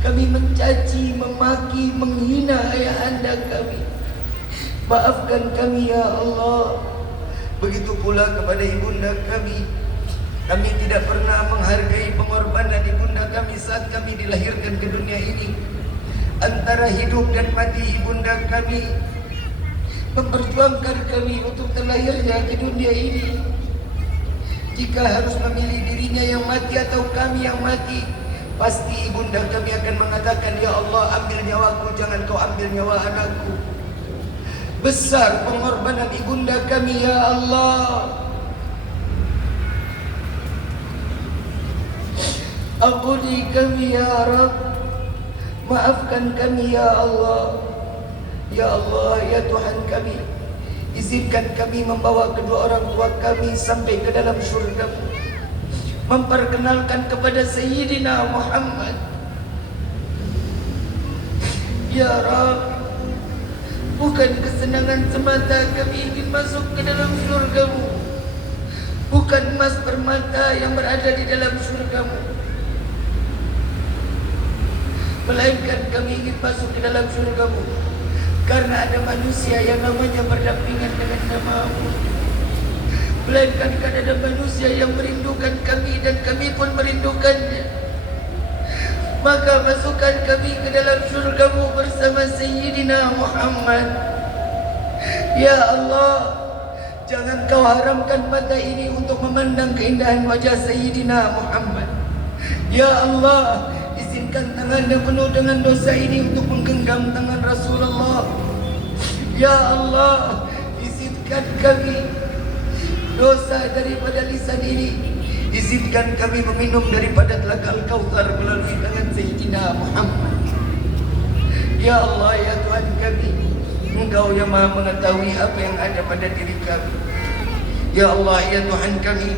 Kami mencaci, memaki, menghina ayahanda kami. Maafkan kami ya Allah. Begitu pula kepada ibunda kami. Kami tidak pernah menghargai pengorbanan ibunda kami saat kami dilahirkan ke dunia ini. Antara hidup dan mati ibunda kami memperjuangkan kami untuk terlahirnya ke dunia ini. Jika harus memilih dirinya yang mati atau kami yang mati, pasti ibunda kami akan mengatakan, ya Allah, ambil nyawaku, jangan kau ambil nyawa anakku. Besar pengorbanan ibunda kami ya Allah. Ampuni kami ya Rabb, maafkan kami ya Allah. Ya Allah, ya Tuhan kami, izinkan kami membawa kedua orang tua kami sampai ke dalam syurga-Mu, memperkenalkan kepada Sayyidina Muhammad. Ya Rabb, bukan kesenangan semata kami ingin masuk ke dalam syurga-Mu, bukan emas permata yang berada di dalam syurga-Mu, melainkan kami ingin masuk ke dalam syurga-Mu karena ada manusia yang namanya berdampingan dengan nama-Mu. Melainkan karena ada manusia yang merindukan kami dan kami pun merindukannya. Maka masukkan kami ke dalam syurga-Mu bersama Sayyidina Muhammad. Ya Allah, jangan kau haramkan mata ini untuk memandang keindahan wajah Sayyidina Muhammad. Ya Allah, izinkan tangan yang penuh dengan dosa ini untuk menggenggam tangan Rasulullah. Ya Allah, izinkan kami dosa daripada lisan ini, izinkan kami meminum daripada telaga Al-Kautsar melalui tangan Sayyidina Muhammad. Ya Allah, ya Tuhan kami, Engkau yang maha mengetahui apa yang ada pada diri kami. Ya Allah, ya Tuhan kami,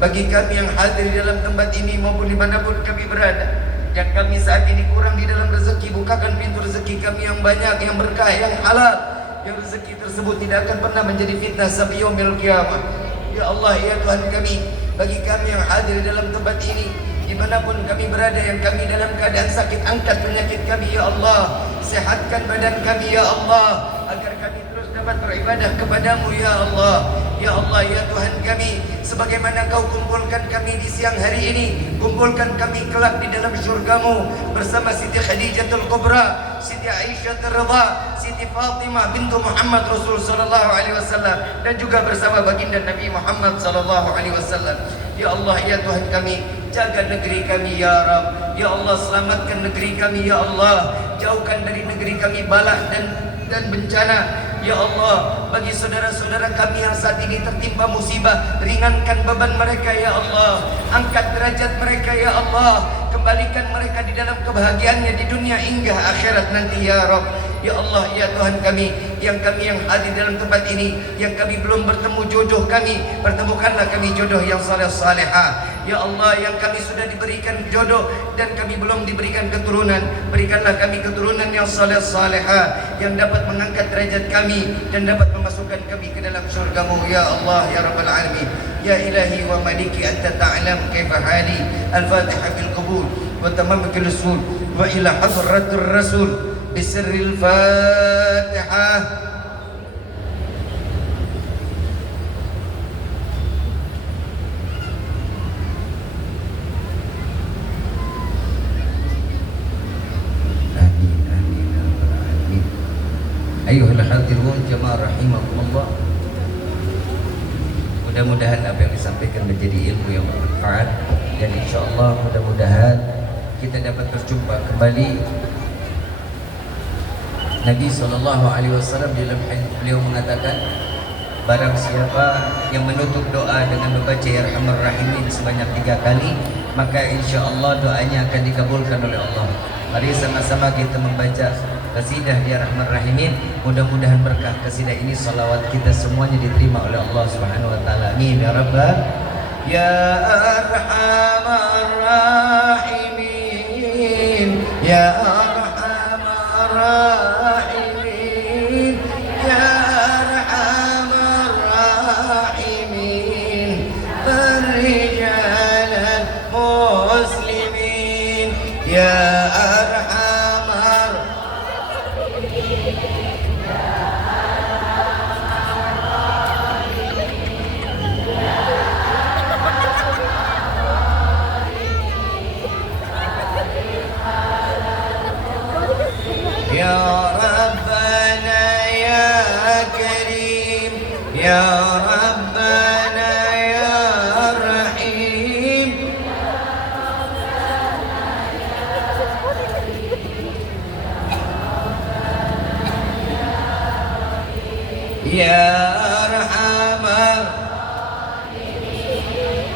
bagi kami yang hadir di dalam tempat ini maupun dimanapun kami berada, yang kami saat ini kurang di dalam rezeki, bukakan pintu rezeki kami yang banyak, yang berkah, yang halal, yang rezeki tersebut tidak akan pernah menjadi fitnah sampai yaumil qiyamah. Ya Allah, ya Tuhan kami, bagi kami yang hadir di dalam tempat ini, Dimanapun kami berada, yang kami dalam keadaan sakit, angkat penyakit kami ya Allah. Sehatkan badan kami ya Allah, agar kami terus dapat beribadah kepadamu ya Allah. Ya Allah, ya Tuhan kami, sebagaimana Kau kumpulkan kami di siang hari ini, kumpulkan kami kelak di dalam syurgamu bersama Siti Khadijatul Kubra, Siti Aisyah Ridha, Siti Fatimah bintu Muhammad Rasul sallallahu alaihi wasallam, dan juga bersama baginda Nabi Muhammad sallallahu alaihi wasallam. Ya Allah, ya Tuhan kami, jaga negeri kami ya Rabb. Ya Allah, selamatkan negeri kami ya Allah. Jauhkan dari negeri kami bala dan bencana. Ya Allah, bagi saudara-saudara kami yang saat ini tertimpa musibah, ringankan beban mereka ya Allah. Angkat derajat mereka ya Allah. Kembalikan mereka di dalam kebahagiaannya di dunia hingga akhirat nanti ya Rabb. Ya Allah, ya Tuhan kami yang hadir dalam tempat ini, yang kami belum bertemu jodoh kami, pertemukanlah kami jodoh yang saleh salehah. Ya Allah, yang kami sudah diberikan jodoh dan kami belum diberikan keturunan, berikanlah kami keturunan yang saleh salehah, yang dapat mengangkat derajat kami dan dapat memasukkan kami ke dalam syurga-Mu ya Allah ya Rabbal alamin. Ya Ilahi wa Maliki, anta ta'lam kaifa hali. Al-Fatihah bil qabul wa tamam bil usul wa ila hadratir rasul bisirril Fatihah. Ayuhal hadirun jamaah rahimakumullah. Mudah-mudahan apa yang disampaikan menjadi ilmu yang bermanfaat, dan insyaallah mudah-mudahan kita dapat berjumpa kembali. Nabi SAW di dalam hadis beliau mengatakan, barang siapa yang menutup doa dengan membaca Ya Arhamar Rahimin sebanyak 3 kali, maka insyaallah doanya akan dikabulkan oleh Allah. Mari sama-sama kita membaca qasidah Ya Arhamar Rahimin. Mudah-mudahan berkah qasidah ini, salawat kita semuanya diterima oleh Allah Subhanahu wa taala. Amin ya rabbal ya Arhamar Rahimin, ya Arhamar Rahimin, ya Arhamar Rahimin, Rijalal Muslimin, ya Ya Rabbana ya Rahim, Ya Arhamar,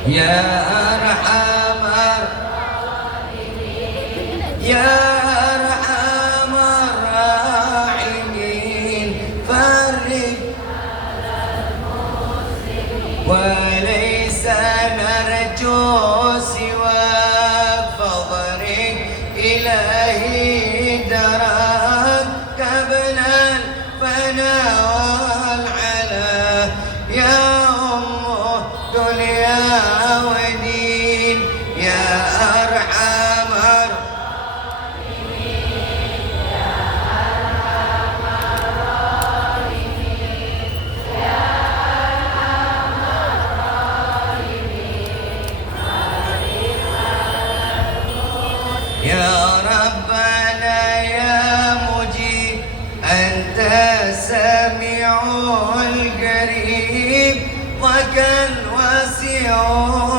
Ya Arhamar, Ya Arhamar Rahimin, Farid وليس نرجو سواك، فضرك إلهي درك قبل الفناء والعلا، يا أم دنيا ودين، يا أرحم يا ربنا يا مجيب، أنت السميع القريب، ضك الواسع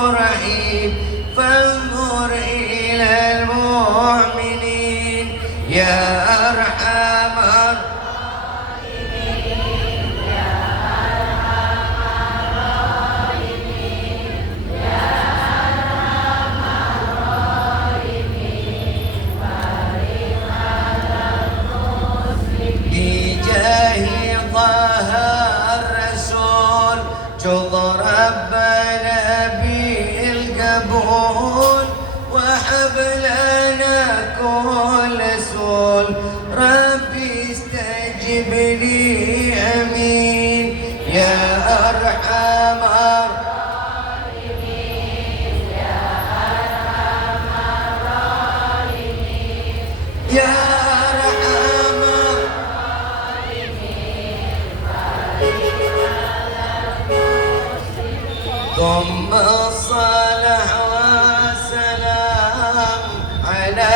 الرحيم، فانظر إلى المؤمنين يا أرحم جد ربنا بالقبول، وهب لنا كل سول، ربي استجب لي امين يا ارحم الراحمين، يا ارحم ثم الصلاة والسلام على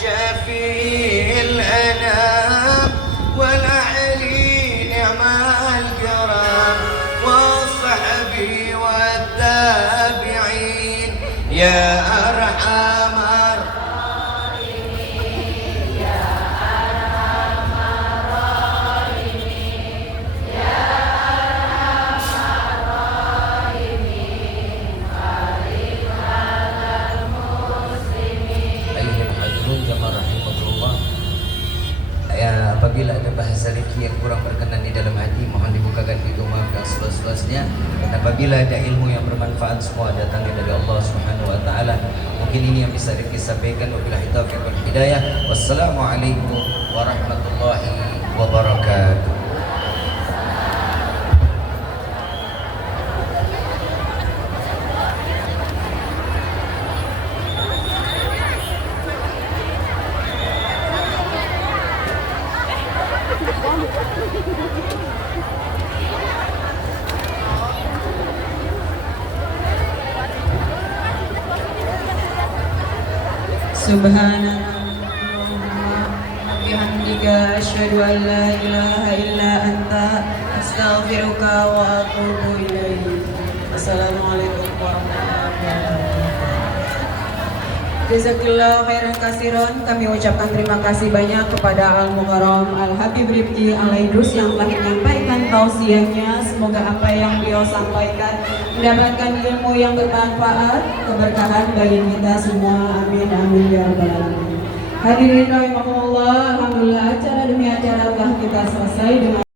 شفيع الأنام والأهلي نعم الكرام والصحب والتابعين يا أرحم ya, apabila ada bahasa rezeki yang kurang berkenan di dalam hati, mohon dibukakan pintu maaf yang seluas-luasnya. Dan apabila ada ilmu yang bermanfaat, semua datangnya dari Allah Subhanahu wa taala. Mungkin ini yang bisa disampaikan. Wabillahi taufiq wal hidayah. Wassalamualaikum warahmatullahi wabarakatuh. Subhanallah bihamdika asyhadu an la ilaha illa anta astaghfiruka wa atubu ilaik. Assalamualaikum warahmatullahi wabarakatuh. Jazakallahu khairan kasiron. Kami ucapkan terima kasih banyak kepada Al-Mukarram Al-Habib Rifki Al-Aidrus yang telah menyampaikan tausiahnya. Semoga apa yang beliau sampaikan mendapatkan ilmu yang bermanfaat, keberkahan bagi kita semua. Amin amin ya rabbal alamin. Hadirin rahimakumullah, alhamdulillah acara demi acara telah kita selesai dengan